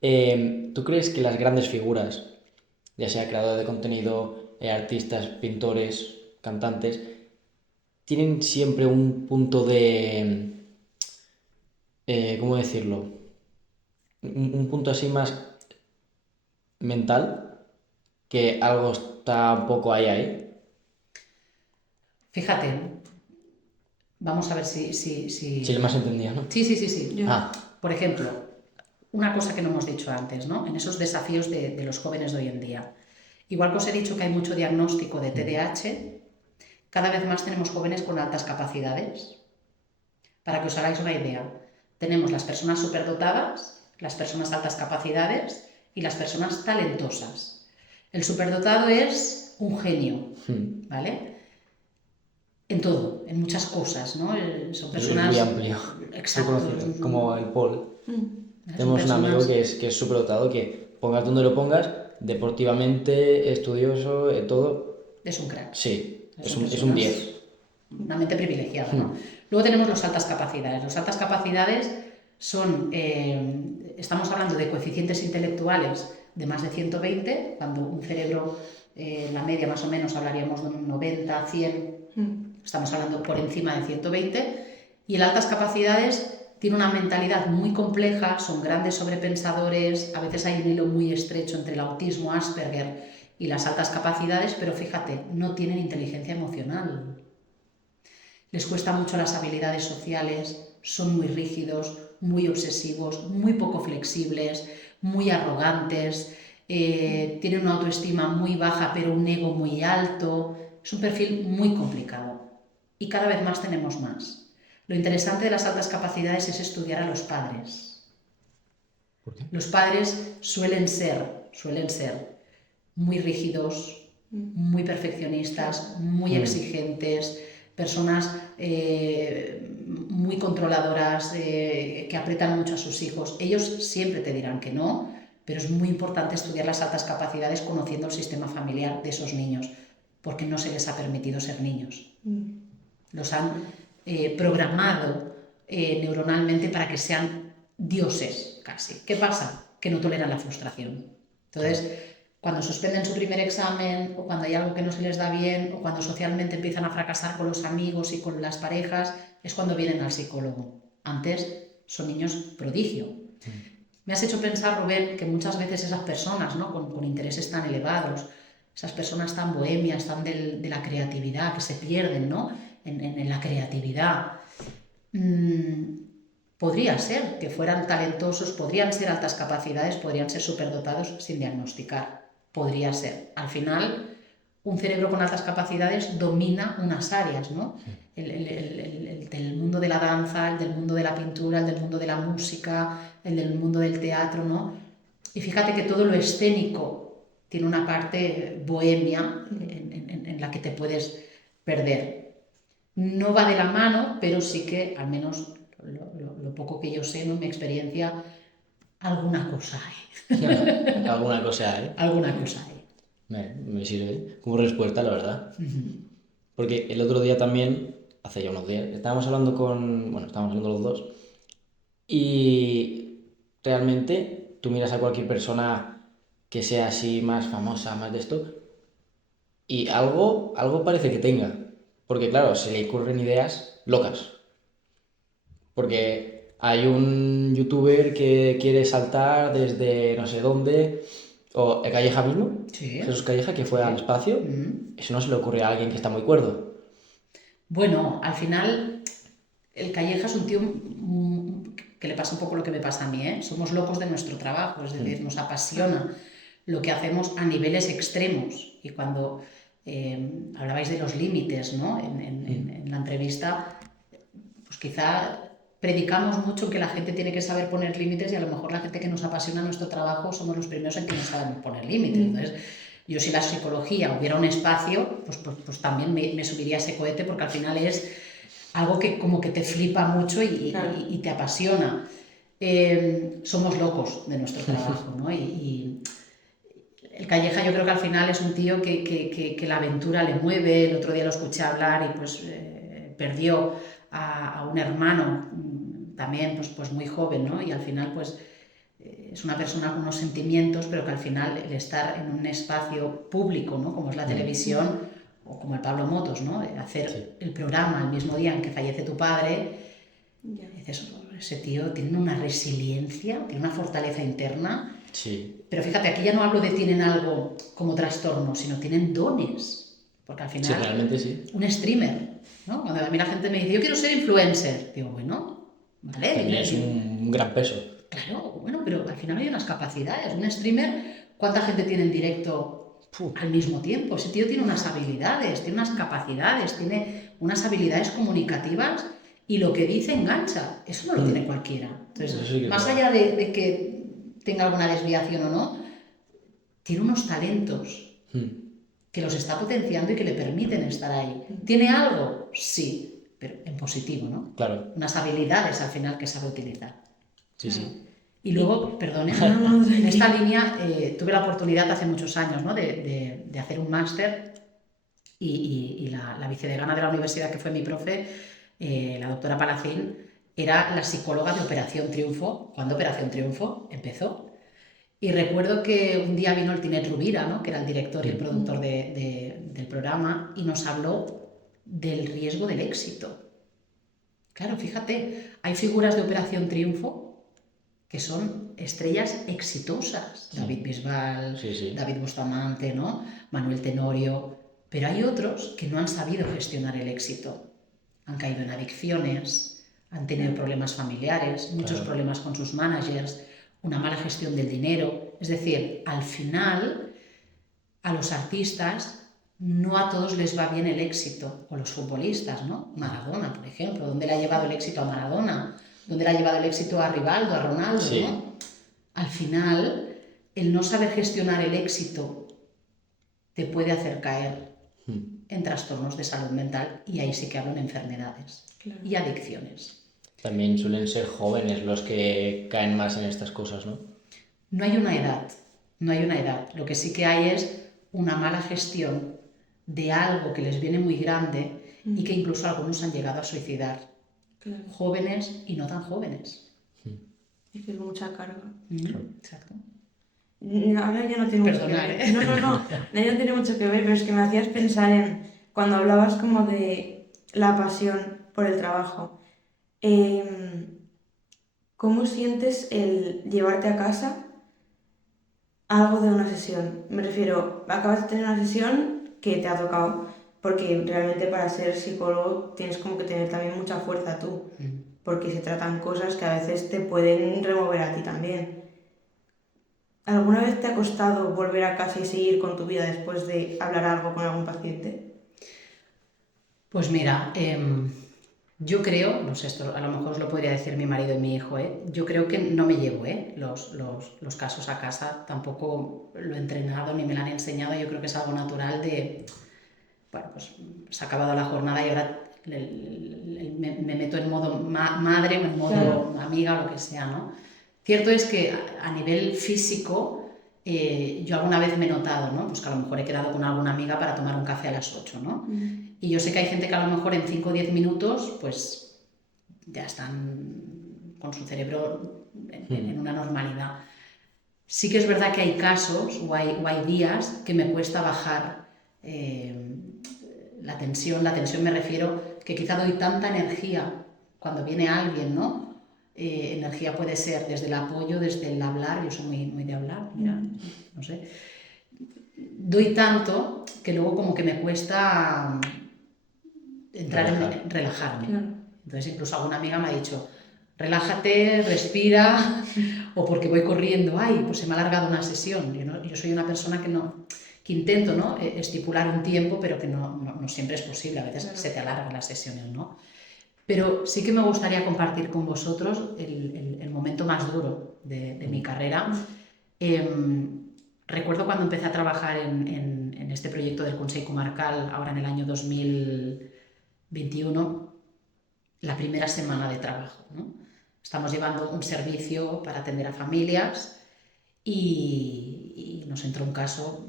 ¿Tú crees que las grandes figuras, ya sea creadores de contenido, artistas, pintores, cantantes, tienen siempre un punto de... ¿cómo decirlo? Un punto así más mental que algo está un poco ahí. Fíjate, vamos a ver si... Sí, lo más entendido, ¿no? Sí. Ya. Por ejemplo, una cosa que no hemos dicho antes, ¿no? En esos desafíos de los jóvenes de hoy en día. Igual que os he dicho que hay mucho diagnóstico de TDAH, cada vez más tenemos jóvenes con altas capacidades. Para que os hagáis una idea, tenemos las personas superdotadas, las personas altas capacidades y las personas talentosas. El superdotado es un genio, ¿vale? En todo, en muchas cosas, ¿no? Son personas... Muy amplio. Exacto. Como el Paul. Tenemos un personas... amigo que es súper dotado, que pongas donde lo pongas, deportivamente, estudioso, todo. Es un crack. Sí, es un 10. Una mente privilegiada, ¿no? Luego tenemos las altas capacidades. Las altas capacidades son, estamos hablando de coeficientes intelectuales de más de 120, cuando un cerebro, la media más o menos hablaríamos de un 90, 100, estamos hablando por encima de 120, y el altas capacidades tiene una mentalidad muy compleja, son grandes sobrepensadores, a veces hay un hilo muy estrecho entre el autismo, Asperger y las altas capacidades, pero fíjate, no tienen inteligencia emocional. Les cuesta mucho las habilidades sociales, son muy rígidos, muy obsesivos, muy poco flexibles, muy arrogantes, tienen una autoestima muy baja pero un ego muy alto. Es un perfil muy complicado y cada vez más tenemos más. Lo interesante de las altas capacidades es estudiar a los padres. ¿Por qué? Los padres suelen ser muy rígidos, muy perfeccionistas, muy exigentes, personas muy controladoras, que aprietan mucho a sus hijos. Ellos siempre te dirán que no, pero es muy importante estudiar las altas capacidades conociendo el sistema familiar de esos niños, porque no se les ha permitido ser niños. Los han programado neuronalmente para que sean dioses, casi. ¿Qué pasa? Que no toleran la frustración. Entonces, cuando suspenden su primer examen, o cuando hay algo que no se les da bien, o cuando socialmente empiezan a fracasar con los amigos y con las parejas, es cuando vienen al psicólogo. Antes son niños prodigio. Me has hecho pensar, Rubén, que muchas veces esas personas, ¿no? con intereses tan elevados, esas personas tan bohemias, tan de la creatividad, que se pierden, ¿no? en la creatividad, podría ser que fueran talentosos, podrían ser altas capacidades, podrían ser superdotados sin diagnosticar. Podría ser. Al final, un cerebro con altas capacidades domina unas áreas, ¿no? El del mundo de la danza, el del mundo de la pintura, el del mundo de la música, el del mundo del teatro, ¿no? Y fíjate que todo lo escénico tiene una parte bohemia en la que te puedes perder. No va de la mano, pero sí que, al menos lo poco que yo sé, ¿no? Mi experiencia, alguna cosa hay. Alguna cosa, ¿eh? Alguna cosa hay. Me sirve como respuesta, la verdad. Porque el otro día también, hace ya unos días, estábamos hablando los dos, y realmente tú miras a cualquier persona que sea así más famosa, más de esto, y algo parece que tenga. Porque claro, se le ocurren ideas locas. Porque hay un youtuber que quiere saltar desde no sé dónde, o Calleja mismo, Sí. Jesús Calleja, que fue al espacio. Eso no se le ocurre a alguien que está muy cuerdo. Bueno, al final, el Calleja es un tío que le pasa un poco lo que me pasa a mí, ¿eh? Somos locos de nuestro trabajo, es decir, nos apasiona lo que hacemos a niveles extremos. Y cuando hablabais de los límites, ¿no? En la entrevista, pues quizá predicamos mucho que la gente tiene que saber poner límites y a lo mejor la gente que nos apasiona nuestro trabajo somos los primeros en que no sabemos poner límites. Entonces, yo si la psicología hubiera un espacio, pues también me subiría a ese cohete porque al final es algo que como que te flipa mucho y te apasiona. Somos locos de nuestro trabajo, ¿no? Y el Calleja yo creo que al final es un tío que la aventura le mueve. El otro día lo escuché hablar y pues perdió a un hermano también pues muy joven, ¿no? Y al final pues es una persona con unos sentimientos, pero que al final el estar en un espacio público, ¿no? Como es la televisión, o como el Pablo Motos, ¿no? Hacer el programa el mismo día en que fallece tu padre, dices, ese tío tiene una resiliencia, tiene una fortaleza interna. Sí. pero fíjate, aquí ya no hablo de tienen algo como trastorno, sino tienen dones. Porque al Sí, final, realmente sí. un streamer, ¿no? Cuando a mí la gente me dice, yo quiero ser influencer, digo, bueno, vale, También es un gran peso. claro, bueno, pero al final hay unas capacidades. Un streamer, ¿cuánta gente tiene en directo al mismo tiempo? Ese tío tiene unas habilidades, tiene unas capacidades, tiene unas habilidades comunicativas y lo que dice engancha. Eso no lo tiene cualquiera. Entonces, Eso sí que es más verdad. allá de que tenga alguna desviación o no, tiene unos talentos que los está potenciando y que le permiten estar ahí. ¿Tiene algo? Sí, pero en positivo, ¿no? Claro, Unas habilidades al final que sabe utilizar. sí, sí. Y luego, perdone, No, en esta línea tuve la oportunidad hace muchos años, ¿no? de hacer un máster y la vicedecana de la universidad, que fue mi profe, la doctora Palacín, era la psicóloga de Operación Triunfo, cuando Operación Triunfo empezó. Y recuerdo que un día vino el Tinet Rubira, ¿no? Que era el director y el productor del programa, y nos habló del riesgo del éxito. Claro, fíjate, hay figuras de Operación Triunfo que son estrellas exitosas. David Bisbal, Sí, sí. David Bustamante, ¿no? Manuel Tenorio. Pero hay otros que no han sabido gestionar el éxito. Han caído en adicciones, han tenido problemas familiares, muchos Claro. problemas con sus managers, una mala gestión del dinero. Es decir, al final, a los artistas no a todos les va bien el éxito, o los futbolistas, ¿no? Maradona, por ejemplo, ¿dónde le ha llevado el éxito a Maradona? ¿Dónde le ha llevado el éxito a Rivaldo, a Ronaldo, Sí. ¿no? Al final, el no saber gestionar el éxito te puede hacer caer en trastornos de salud mental, y ahí sí que hablo en enfermedades y adicciones. También suelen ser jóvenes los que caen más en estas cosas, ¿no? No hay una edad, no hay una edad. Lo que sí que hay es una mala gestión de algo que les viene muy grande y que incluso algunos han llegado a suicidar. Claro. Jóvenes y no tan jóvenes. Es que es mucha carga. Exacto. Ahora ya no tiene mucho que Perdonar, ver. ¿eh? No, ya no tiene mucho que ver, pero es que me hacías pensar en cuando hablabas como de la pasión por el trabajo. ¿Cómo sientes el llevarte a casa algo de una sesión? Me refiero, acabas de tener una sesión que te ha tocado, porque realmente para ser psicólogo tienes como que tener también mucha fuerza tú, porque se tratan cosas que a veces te pueden remover a ti también. ¿Alguna vez te ha costado volver a casa y seguir con tu vida después de hablar algo con algún paciente? Pues mira, yo creo, no sé, esto a lo mejor os lo podría decir mi marido y mi hijo, yo creo que no me llevo los casos a casa, tampoco lo he entrenado ni me lo han enseñado, yo creo que es algo natural de, bueno, pues se ha acabado la jornada y ahora me meto en modo madre o en modo amiga o lo que sea, ¿no? Cierto es que a nivel físico, yo alguna vez me he notado, ¿no? Pues que a lo mejor he quedado con alguna amiga para tomar un café a las 8, ¿no? Y yo sé que hay gente que a lo mejor en 5 o 10 minutos, pues ya están con su cerebro en una normalidad. Sí que es verdad que hay casos o hay días que me cuesta bajar la tensión. La tensión me refiero que quizá doy tanta energía cuando viene alguien, ¿no? Energía puede ser desde el apoyo, desde el hablar, yo soy muy de hablar, mira, no sé. Doy tanto que luego como que me cuesta entrar en relajarme. Entonces incluso alguna amiga me ha dicho, relájate, respira, o porque voy corriendo, ay, pues se me ha alargado una sesión. Yo soy una persona que intento, ¿no? Estipular un tiempo, pero que no siempre es posible, a veces se te alargan las sesiones, ¿no? Pero sí que me gustaría compartir con vosotros el momento más duro de mi carrera. Recuerdo cuando empecé a trabajar en este proyecto del Consejo Comarcal, ahora en el año 2021, la primera semana de trabajo, ¿no? Estamos llevando un servicio para atender a familias y nos entró un caso,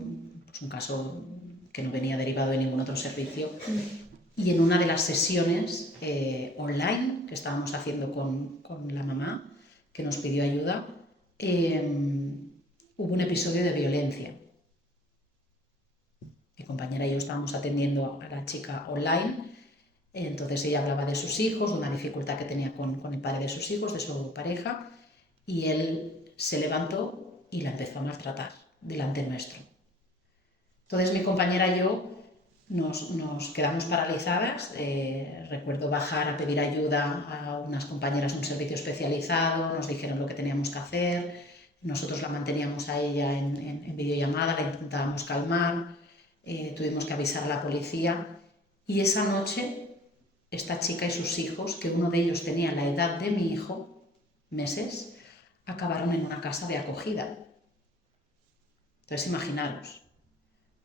pues un caso que no venía derivado de ningún otro servicio. Y en una de las sesiones online que estábamos haciendo con la mamá, que nos pidió ayuda, hubo un episodio de violencia. Mi compañera y yo estábamos atendiendo a la chica online, entonces ella hablaba de sus hijos, de una dificultad que tenía con el padre de sus hijos, de su pareja, y él se levantó y la empezó a maltratar delante nuestro. Entonces mi compañera y yo nos quedamos paralizadas. Recuerdo bajar a pedir ayuda a unas compañeras de un servicio especializado, nos dijeron lo que teníamos que hacer, nosotros la manteníamos a ella en videollamada, la intentábamos calmar, tuvimos que avisar a la policía y esa noche esta chica y sus hijos, que uno de ellos tenía la edad de mi hijo, meses, acabaron en una casa de acogida. Entonces imaginaros,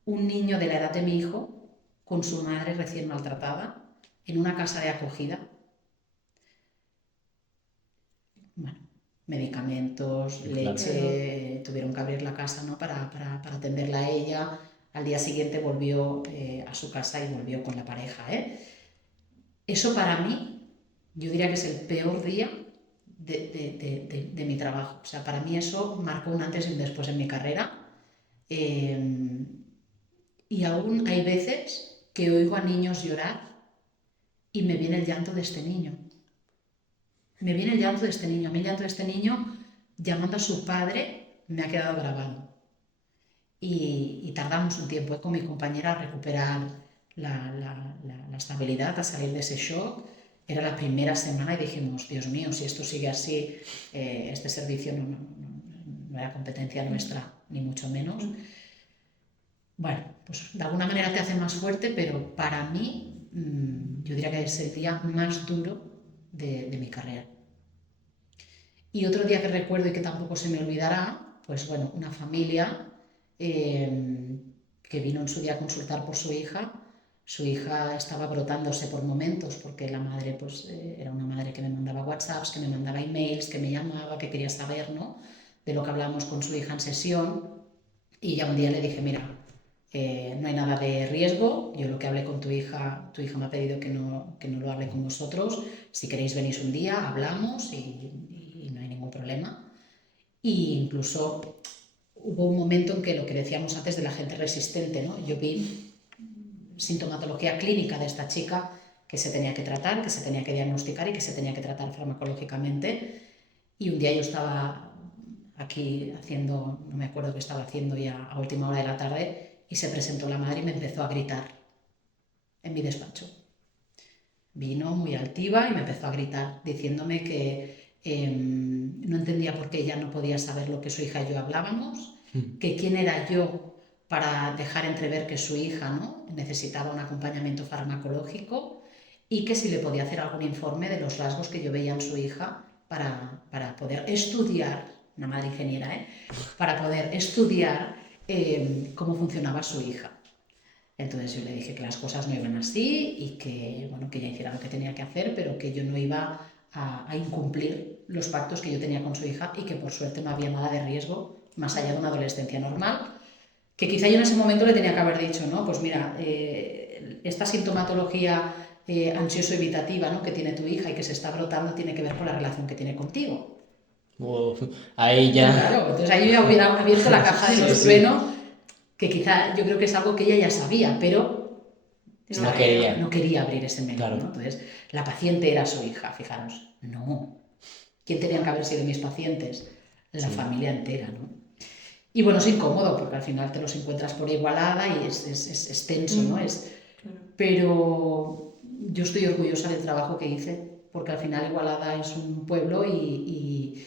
un niño de la edad de mi hijo con su madre recién maltratada en una casa de acogida. Bueno, medicamentos, leche, tuvieron que abrir la casa, ¿no? para atenderla a ella. Al día siguiente volvió a su casa y volvió con la pareja. Eso para mí, yo diría que es el peor día de mi trabajo. O sea, para mí eso marcó un antes y un después en mi carrera. Y aún hay veces que oigo a niños llorar y me viene el llanto de este niño. Me viene el llanto de este niño. A mí el llanto de este niño, llamando a su padre, me ha quedado grabado. Y tardamos un tiempo con mi compañera a recuperar la estabilidad, a salir de ese shock. Era la primera semana y dijimos, Dios mío, si esto sigue así, este servicio no era competencia nuestra, ni mucho menos. Bueno, pues de alguna manera te hace más fuerte, pero para mí yo diría que es el día más duro de mi carrera. Y otro día que recuerdo y que tampoco se me olvidará, pues bueno, una familia que vino en su día a consultar por su hija. Su hija estaba brotándose por momentos porque la madre pues era una madre que me mandaba WhatsApps, que me mandaba emails, que me llamaba, que quería saber, ¿no?, de lo que hablábamos con su hija en sesión. Y ya un día le dije, mira, no hay nada de riesgo, yo lo que hablé con tu hija me ha pedido que no lo hable con vosotros, si queréis venís un día, hablamos y no hay ningún problema. Y incluso hubo un momento en que lo que decíamos antes de la gente resistente, ¿no?, yo vi sintomatología clínica de esta chica que se tenía que tratar, que se tenía que diagnosticar y que se tenía que tratar farmacológicamente. Y un día yo estaba aquí haciendo, no me acuerdo qué estaba haciendo ya a última hora de la tarde, y se presentó la madre y me empezó a gritar en mi despacho. Vino muy altiva y me empezó a gritar diciéndome que no entendía por qué ella no podía saber lo que su hija y yo hablábamos, que quién era yo para dejar entrever que su hija, ¿no?, necesitaba un acompañamiento farmacológico, y que si le podía hacer algún informe de los rasgos que yo veía en su hija para poder estudiar, una madre ingeniera, para poder estudiar cómo funcionaba su hija. Entonces yo le dije que las cosas no iban así y que, bueno, que ella hiciera lo que tenía que hacer, pero que yo no iba a incumplir los pactos que yo tenía con su hija y que por suerte no había nada de riesgo más allá de una adolescencia normal, que quizá yo en ese momento le tenía que haber dicho, ¿no?, pues mira, esta sintomatología ansioso-evitativa, ¿no?, que tiene tu hija y que se está brotando tiene que ver con la relación que tiene contigo. Ahí ya... Claro, entonces ahí yo ya hubiera abierto la caja de los truenos, que quizá yo creo que es algo que ella ya sabía, pero no quería abrir ese melón, claro, ¿no? Entonces la paciente era su hija, fijaros. No. ¿Quién tenían que haber sido mis pacientes? La familia entera, ¿no? Y bueno, es incómodo porque al final te los encuentras por Igualada y es tenso, ¿no? Pero yo estoy orgullosa del trabajo que hice, porque al final Igualada es un pueblo y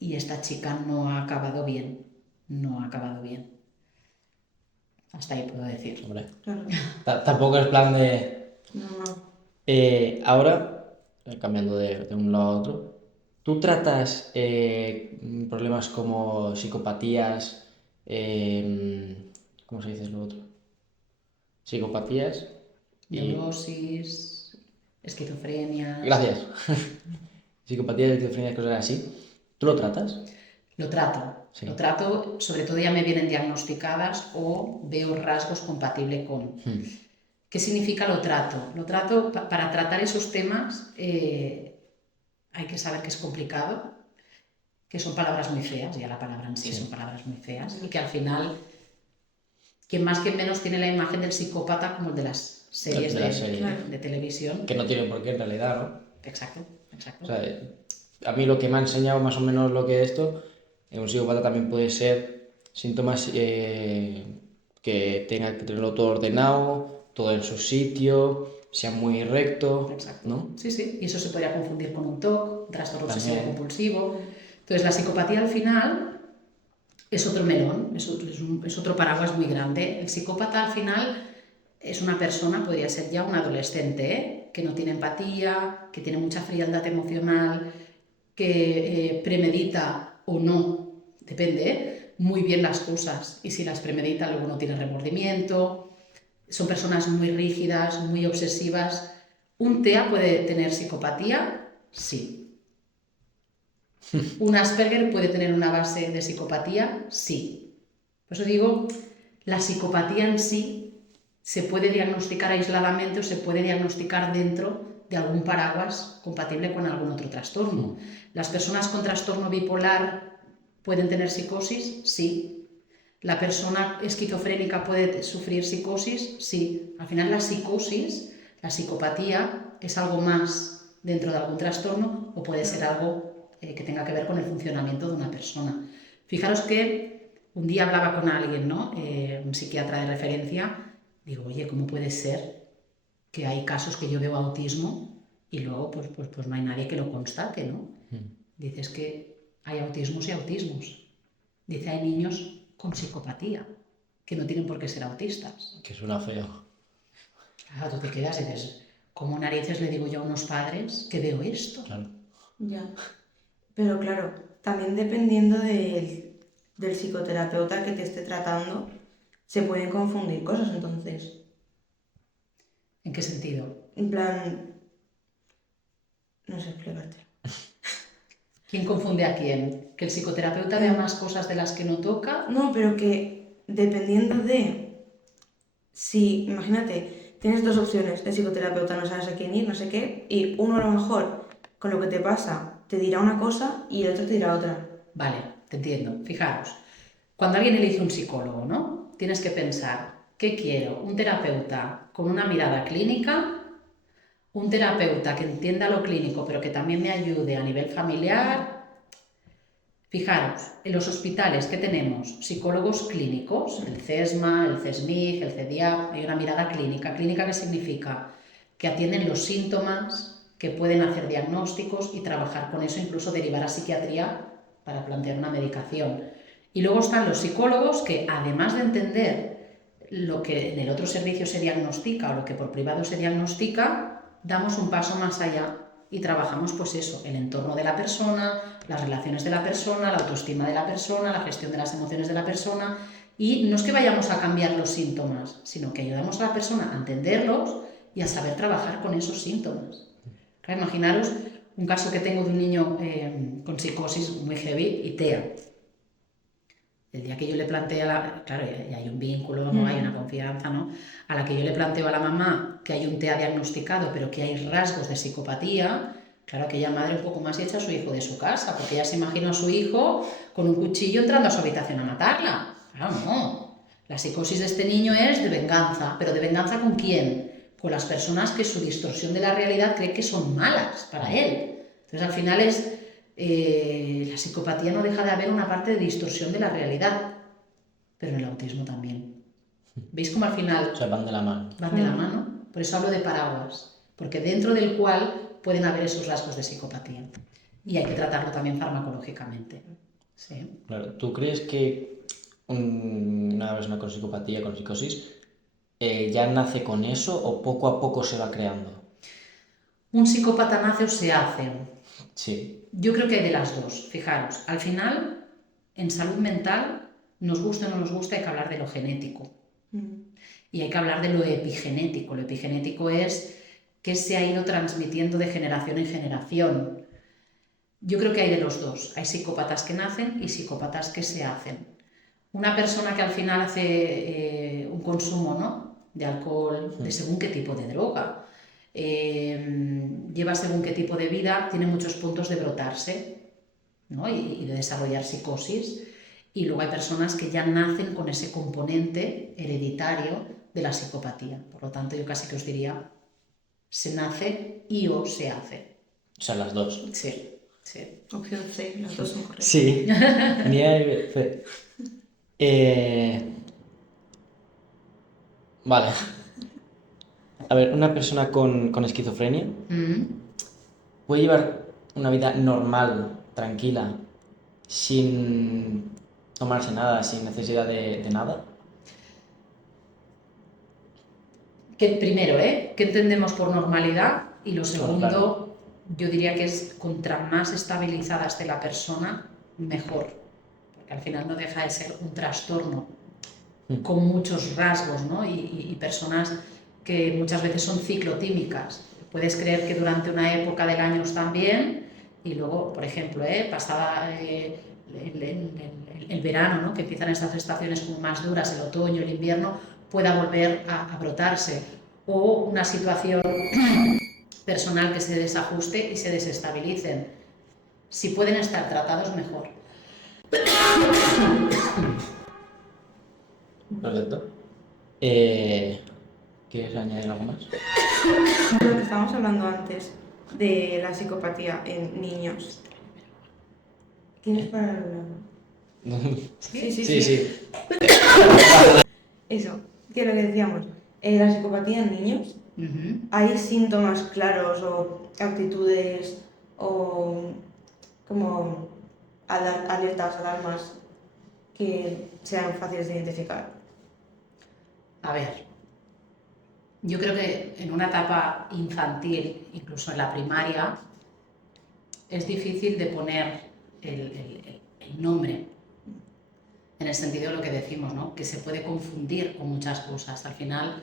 esta chica no ha acabado bien. No ha acabado bien. Hasta ahí puedo decir. Hombre, Claro. tampoco es plan de... No. Ahora, cambiando de un lado a otro, ¿tú tratas problemas como psicopatías, ¿cómo se dice lo otro? Psicopatías y... Neurosis, esquizofrenia. Gracias. Psicopatías, esquizofrenia, cosas así. ¿Tú lo tratas? Lo trato. Sí. Lo trato, sobre todo ya me vienen diagnosticadas o veo rasgos compatibles con... ¿Qué significa lo trato? Lo trato, para tratar esos temas hay que saber que es complicado, que son palabras muy feas, ya la palabra en sí son palabras muy feas, y que al final, quien más que menos tiene la imagen del psicópata como el de las series de televisión. Que no tienen por qué en realidad, ¿no? Exacto, exacto. O sea, a mí lo que me ha enseñado más o menos lo que es esto Un psicópata también puede ser síntomas que tenga que tenerlo todo ordenado, todo en su sitio, sea muy recto, Exacto. ¿no? Sí, sí. Y eso se podría confundir con un TOC, un trastorno obsesivo También. compulsivo. Entonces, la psicopatía al final es otro melón, es otro paraguas muy grande. El psicópata al final es una persona, podría ser ya un adolescente, que no tiene empatía, que tiene mucha frialdad emocional, que premedita o no, depende, muy bien las cosas. Y si las premedita, luego no tiene remordimiento. Son personas muy rígidas, muy obsesivas. ¿Un TEA puede tener psicopatía? Sí. ¿Un Asperger puede tener una base de psicopatía? Sí. Por eso digo, la psicopatía en sí se puede diagnosticar aisladamente o se puede diagnosticar dentro de algún paraguas compatible con algún otro trastorno. ¿Las personas con trastorno bipolar pueden tener psicosis? Sí. ¿La persona esquizofrénica puede sufrir psicosis? Sí. Al final la psicosis, la psicopatía, es algo más dentro de algún trastorno o puede ser algo que tenga que ver con el funcionamiento de una persona. Fijaros que un día hablaba con alguien, ¿no? Un psiquiatra de referencia, digo, oye, ¿cómo puede ser que hay casos que yo veo autismo y luego pues no hay nadie que lo constate, ¿no? Dices que hay autismos y autismos. Dice, hay niños con psicopatía, que no tienen por qué ser autistas. Que suena feo. Claro, tú te quedas y dices, ¿cómo narices le digo yo a unos padres que veo esto? Claro. Ya. Pero claro, también dependiendo del psicoterapeuta que te esté tratando, se pueden confundir cosas entonces. ¿En qué sentido? En plan, no sé explicarte. ¿Quién confunde a quién? ¿Que el psicoterapeuta vea más cosas de las que no toca? No, pero que dependiendo de si, imagínate, tienes dos opciones de psicoterapeuta, no sabes a quién ir, no sé qué, y uno a lo mejor con lo que te pasa te dirá una cosa y el otro te dirá otra. Vale, te entiendo. Fijaros, cuando alguien elige un psicólogo, ¿no? Tienes que pensar, ¿qué quiero? ¿Un terapeuta con una mirada clínica? ¿Un terapeuta que entienda lo clínico pero que también me ayude a nivel familiar? Fijaros, en los hospitales que tenemos psicólogos clínicos, el CESMA, el CESMIG, el CEDIAP, hay una mirada clínica. ¿Clínica qué significa? Que atienden los síntomas, que pueden hacer diagnósticos y trabajar con eso, incluso derivar a psiquiatría para plantear una medicación. Y luego están los psicólogos que, además de entender lo que en el otro servicio se diagnostica o lo que por privado se diagnostica, damos un paso más allá y trabajamos pues eso, el entorno de la persona, las relaciones de la persona, la autoestima de la persona, la gestión de las emociones de la persona, y no es que vayamos a cambiar los síntomas, sino que ayudamos a la persona a entenderlos y a saber trabajar con esos síntomas. Claro, imaginaros un caso que tengo de un niño con psicosis muy heavy y TEA. El día que yo le planteo claro, y hay un vínculo, ¿no? Hay una confianza, ¿no? A la que yo le planteo a la mamá que hay un TEA diagnosticado, pero que hay rasgos de psicopatía, claro, aquella madre un poco más echa a su hijo de su casa, porque ella se imaginó a su hijo con un cuchillo entrando a su habitación a matarla. Claro, no. La psicosis de este niño es de venganza, pero ¿de venganza con quién? Con las personas que su distorsión de la realidad cree que son malas para él. Entonces al final es... la psicopatía no deja de haber una parte de distorsión de la realidad, pero en el autismo también. ¿Veis cómo al final O sea, van de la mano. van de la mano? Por eso hablo de paraguas, porque dentro del cual pueden haber esos rasgos de psicopatía. Y hay que tratarlo también farmacológicamente. ¿Sí? Claro, ¿tú crees que una persona con psicopatía, con psicosis, ya nace con eso o poco a poco se va creando? ¿Un psicópata nace o se hace? Sí. Yo creo que hay de las dos. Fijaros, al final, en salud mental, nos gusta o no nos gusta, hay que hablar de lo genético. Y hay que hablar de lo epigenético. Lo epigenético es que se ha ido transmitiendo de generación en generación. Yo creo que hay de los dos. Hay psicópatas que nacen y psicópatas que se hacen. Una persona que al final hace un consumo, ¿no?, de alcohol, de según qué tipo de droga, lleva según qué tipo de vida, tiene muchos puntos de brotarse, ¿no?, y de desarrollar psicosis. Y luego hay personas que ya nacen con ese componente hereditario de la psicopatía. Por lo tanto, yo casi que os diría, se nace y o se hace. O sea, las dos. Sí, Sí. Opción C, las dos son correctas. Sí, ni A ni C. Vale. A ver, una persona con esquizofrenia puede llevar una vida normal, tranquila, sin tomarse nada, sin necesidad de nada. Que primero, ¿qué entendemos por normalidad? Y lo segundo, claro. yo diría que es contra más estabilizada esté la persona, mejor. Porque al final no deja de ser un trastorno con muchos rasgos, ¿no? Y personas que muchas veces son ciclotímicas. Puedes creer que durante una época del año están bien y luego, por ejemplo, pasaba el verano, ¿no? Que empiezan estas estaciones como más duras, el otoño, el invierno, pueda volver a brotarse. O una situación personal que se desajuste y se desestabilicen. Si pueden estar tratados, mejor. Perfecto. ¿Quieres añadir algo más? Lo que estábamos hablando antes de la psicopatía en niños. ¿Tienes para hablar? Sí. Sí. Eso, que lo que decíamos, la psicopatía en niños, ¿hay síntomas claros o actitudes o como alertas, alarmas que sean fáciles de identificar? A ver, yo creo que en una etapa infantil, incluso en la primaria, es difícil de poner el nombre, en el sentido de lo que decimos, ¿no? Que se puede confundir con muchas cosas. Al final,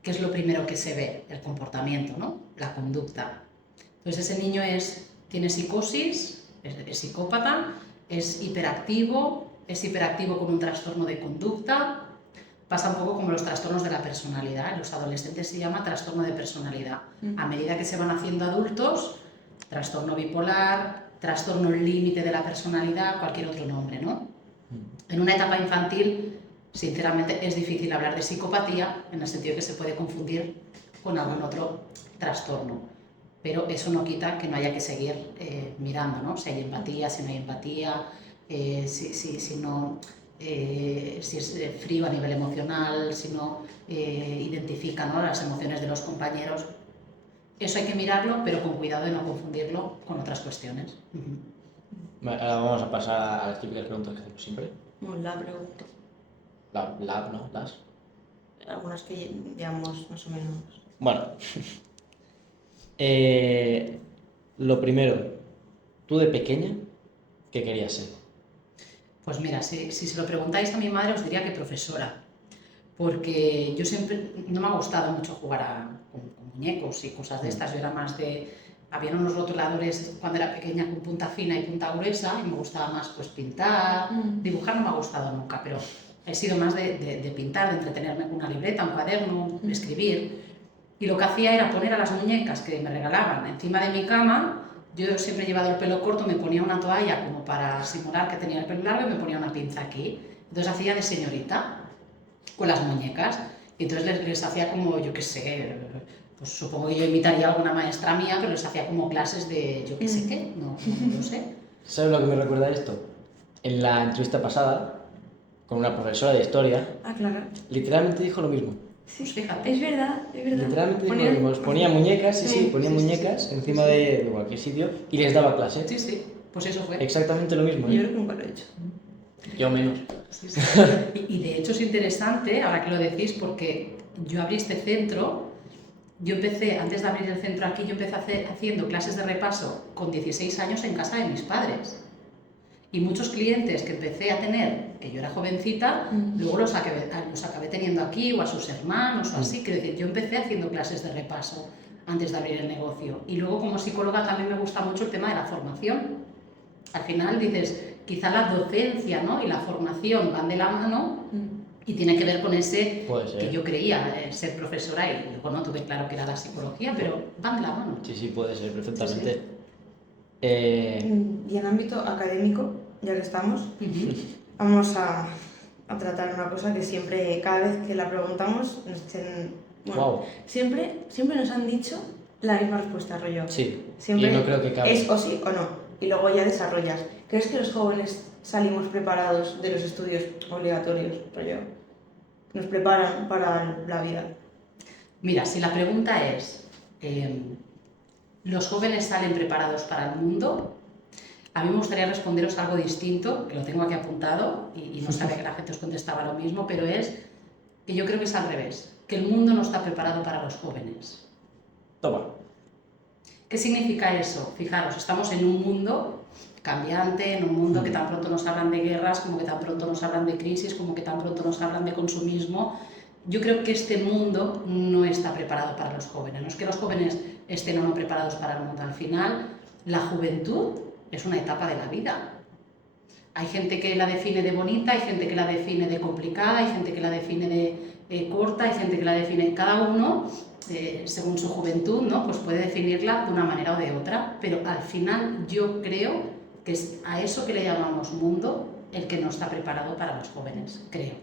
¿qué es lo primero que se ve? El comportamiento, ¿no? La conducta. Entonces ese niño tiene psicosis, es psicópata, es hiperactivo con un trastorno de conducta. Pasa un poco como los trastornos de la personalidad. En los adolescentes se llama trastorno de personalidad. A medida que se van haciendo adultos, trastorno bipolar, trastorno límite de la personalidad, cualquier otro nombre, ¿no? En una etapa infantil, sinceramente, es difícil hablar de psicopatía en el sentido que se puede confundir con algún otro trastorno. Pero eso no quita que no haya que seguir mirando, ¿no? Si hay empatía, si no hay empatía, si es frío a nivel emocional, si no identifica, ¿no?, las emociones de los compañeros. Eso hay que mirarlo, pero con cuidado de no confundirlo con otras cuestiones. Vale, ahora vamos a pasar a las típicas preguntas que hacemos siempre. La pregunto. ¿No? Las. Algunas que llevamos más o menos. Bueno. Lo primero, tú de pequeña, ¿qué querías ser? Pues mira, si se lo preguntáis a mi madre os diría que profesora, porque yo siempre, no me ha gustado mucho jugar con muñecos y cosas de estas. Yo era más de, había unos rotuladores cuando era pequeña con punta fina y punta gruesa y me gustaba más pues pintar, dibujar no me ha gustado nunca, pero he sido más de pintar, de entretenerme con una libreta, un cuaderno, escribir. Y lo que hacía era poner a las muñecas que me regalaban encima de mi cama. Yo siempre he llevado el pelo corto, me ponía una toalla como para simular que tenía el pelo largo y me ponía una pinza aquí. Entonces hacía de señorita con las muñecas. Y entonces les hacía como, yo qué sé, pues supongo que yo imitaría a alguna maestra mía, pero les hacía como clases de yo qué sé qué, no lo sé. ¿Sabes lo que me recuerda esto? En la entrevista pasada, con una profesora de historia, Claro. literalmente dijo lo mismo. Pues fíjate. Es verdad. Literalmente dijo lo mismo. Les ponía muñecas, ponía muñecas encima de cualquier sitio y les daba clase. Sí, pues eso fue. Exactamente lo mismo. Yo creo que nunca lo he hecho. Yo menos. Sí. Y de hecho es interesante, ahora que lo decís, porque yo abrí este centro, yo empecé, antes de abrir el centro aquí, yo empecé haciendo clases de repaso con 16 años en casa de mis padres. Y muchos clientes que empecé a tener, que yo era jovencita, luego los acabé teniendo aquí, o a sus hermanos, o así. Quiero decir, yo empecé haciendo clases de repaso antes de abrir el negocio. Y luego como psicóloga también me gusta mucho el tema de la formación. Al final dices, quizá la docencia, ¿no?, y la formación van de la mano y tiene que ver con ese que yo creía ser profesora y luego no tuve claro que era la psicología, pero van de la mano. Sí, puede ser, perfectamente. Sí. Y en ámbito académico, ya que estamos, vamos a tratar una cosa que siempre, cada vez que la preguntamos, siempre nos han dicho la misma respuesta, rollo. Sí, Siempre y no creo que cabe. es o sí o no. y luego ya desarrollas. ¿Crees que los jóvenes salimos preparados de los estudios obligatorios, rollo? ¿Nos preparan para la vida? Mira, si la pregunta es, ¿los jóvenes salen preparados para el mundo? A mí me gustaría responderos algo distinto, que lo tengo aquí apuntado y no sabía que la gente os contestaba lo mismo, pero es que yo creo que es al revés, que el mundo no está preparado para los jóvenes. Toma. ¿Qué significa eso? Fijaros, estamos en un mundo cambiante, en un mundo que tan pronto nos hablan de guerras, como que tan pronto nos hablan de crisis, como que tan pronto nos hablan de consumismo. Yo creo que este mundo no está preparado para los jóvenes. No es que los jóvenes estén o no preparados para el mundo. Al final, la juventud es una etapa de la vida. Hay gente que la define de bonita, hay gente que la define de complicada, hay gente que la define de corta, hay gente que la define... Cada uno, según su juventud, ¿no? Pues puede definirla de una manera o de otra, pero al final yo creo que es a eso que le llamamos mundo el que no está preparado para los jóvenes, creo.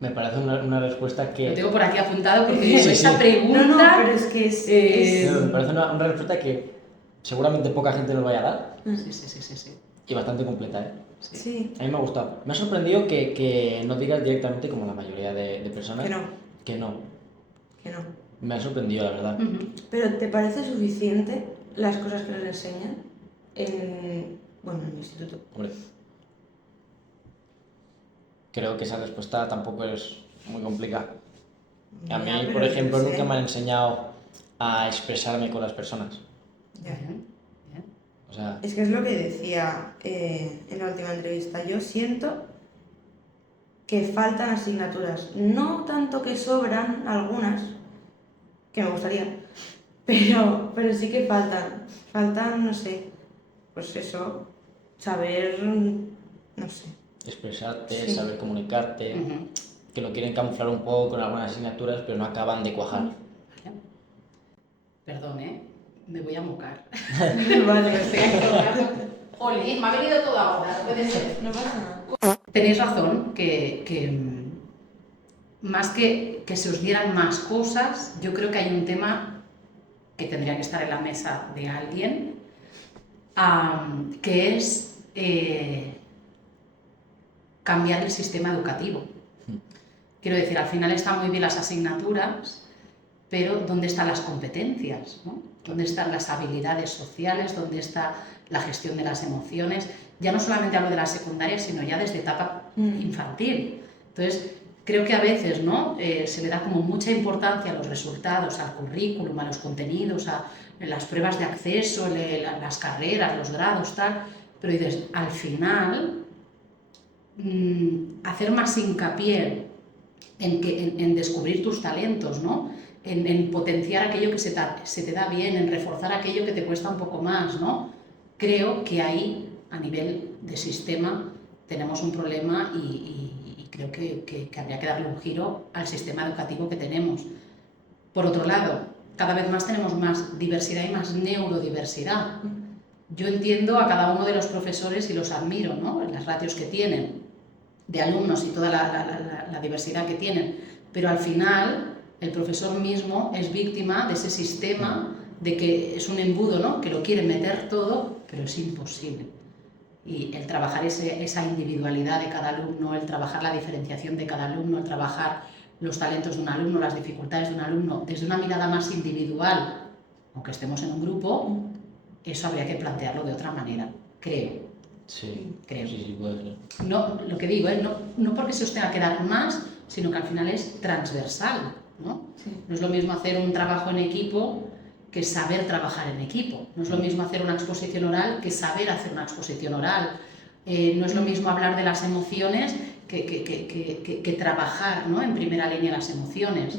Me parece una respuesta que... Lo tengo por aquí apuntado porque Sí, esta sí. pregunta... No, pero es que es... Me parece una respuesta que seguramente poca gente nos vaya a dar. Sí. Y bastante completa, ¿eh? Sí. A mí me ha gustado. Me ha sorprendido que no digas directamente, como la mayoría de personas, Que no. Me ha sorprendido, la verdad. ¿Pero te parece suficiente las cosas que nos enseñan en el instituto? Hombre, creo que esa respuesta tampoco es muy complicada. A mí, por ejemplo, nunca me han enseñado a expresarme con las personas. Ya. O sea, Es que es lo que decía en la última entrevista. Yo siento que faltan asignaturas. No tanto que sobran algunas, que me gustaría, pero sí que faltan. Faltan, no sé, pues eso, saber, no sé. expresarte, saber comunicarte, que lo quieren camuflar un poco con algunas asignaturas, pero no acaban de cuajar. Vale. Perdón, me voy a mocar. Vale. Jolín, me ha venido todo ahora, no puede ser. No pasa nada. Tenéis razón, que más que se os dieran más cosas, yo creo que hay un tema que tendría que estar en la mesa de alguien, que es cambiar el sistema educativo. Quiero decir, al final están muy bien las asignaturas, pero ¿dónde están las competencias, ¿no? ¿Dónde están las habilidades sociales? ¿Dónde está la gestión de las emociones? Ya no solamente hablo de la secundaria, sino ya desde etapa infantil. Entonces, creo que a veces, ¿no? Se le da como mucha importancia a los resultados, al currículum, a los contenidos, a las pruebas de acceso, las carreras, los grados, tal, pero dices, al final, hacer más hincapié en descubrir tus talentos, ¿no? En potenciar aquello que se te da bien, en reforzar aquello que te cuesta un poco más, ¿no? Creo que ahí, a nivel de sistema, tenemos un problema y creo que habría que darle un giro al sistema educativo que tenemos. Por otro lado, cada vez más tenemos más diversidad y más neurodiversidad. Yo entiendo a cada uno de los profesores y los admiro, ¿no? En las ratios que tienen de alumnos y toda la diversidad que tienen, pero al final el profesor mismo es víctima de ese sistema de que es un embudo, ¿no? Que lo quiere meter todo, pero es imposible. Y el trabajar esa individualidad de cada alumno, el trabajar la diferenciación de cada alumno, el trabajar los talentos de un alumno, las dificultades de un alumno, desde una mirada más individual, aunque estemos en un grupo, eso habría que plantearlo de otra manera, creo. Sí, creo. Sí, puede ser. No, lo que digo, no porque se os tenga que dar más, sino que al final es transversal, ¿no? Sí. No es lo mismo hacer un trabajo en equipo que saber trabajar en equipo. No es lo mismo hacer una exposición oral que saber hacer una exposición oral. No es lo mismo hablar de las emociones que trabajar, ¿no? En primera línea las emociones.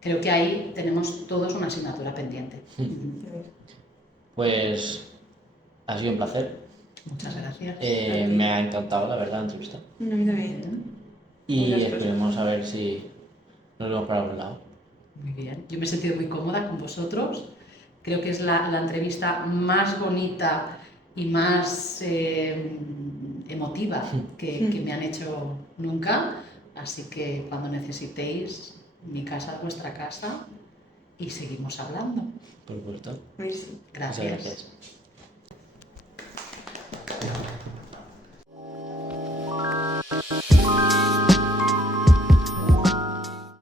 Creo que ahí tenemos todos una asignatura pendiente. Pues ha sido un placer. Muchas gracias. Me ha encantado, la verdad, la entrevista. No, me da bien. Y esperemos a ver si nos vemos para algún lado. Muy bien. Yo me he sentido muy cómoda con vosotros. Creo que es la entrevista más bonita y más emotiva que me han hecho nunca. Así que cuando necesitéis, mi casa es vuestra casa y seguimos hablando. Por supuesto. Sí. Gracias. Muchas gracias.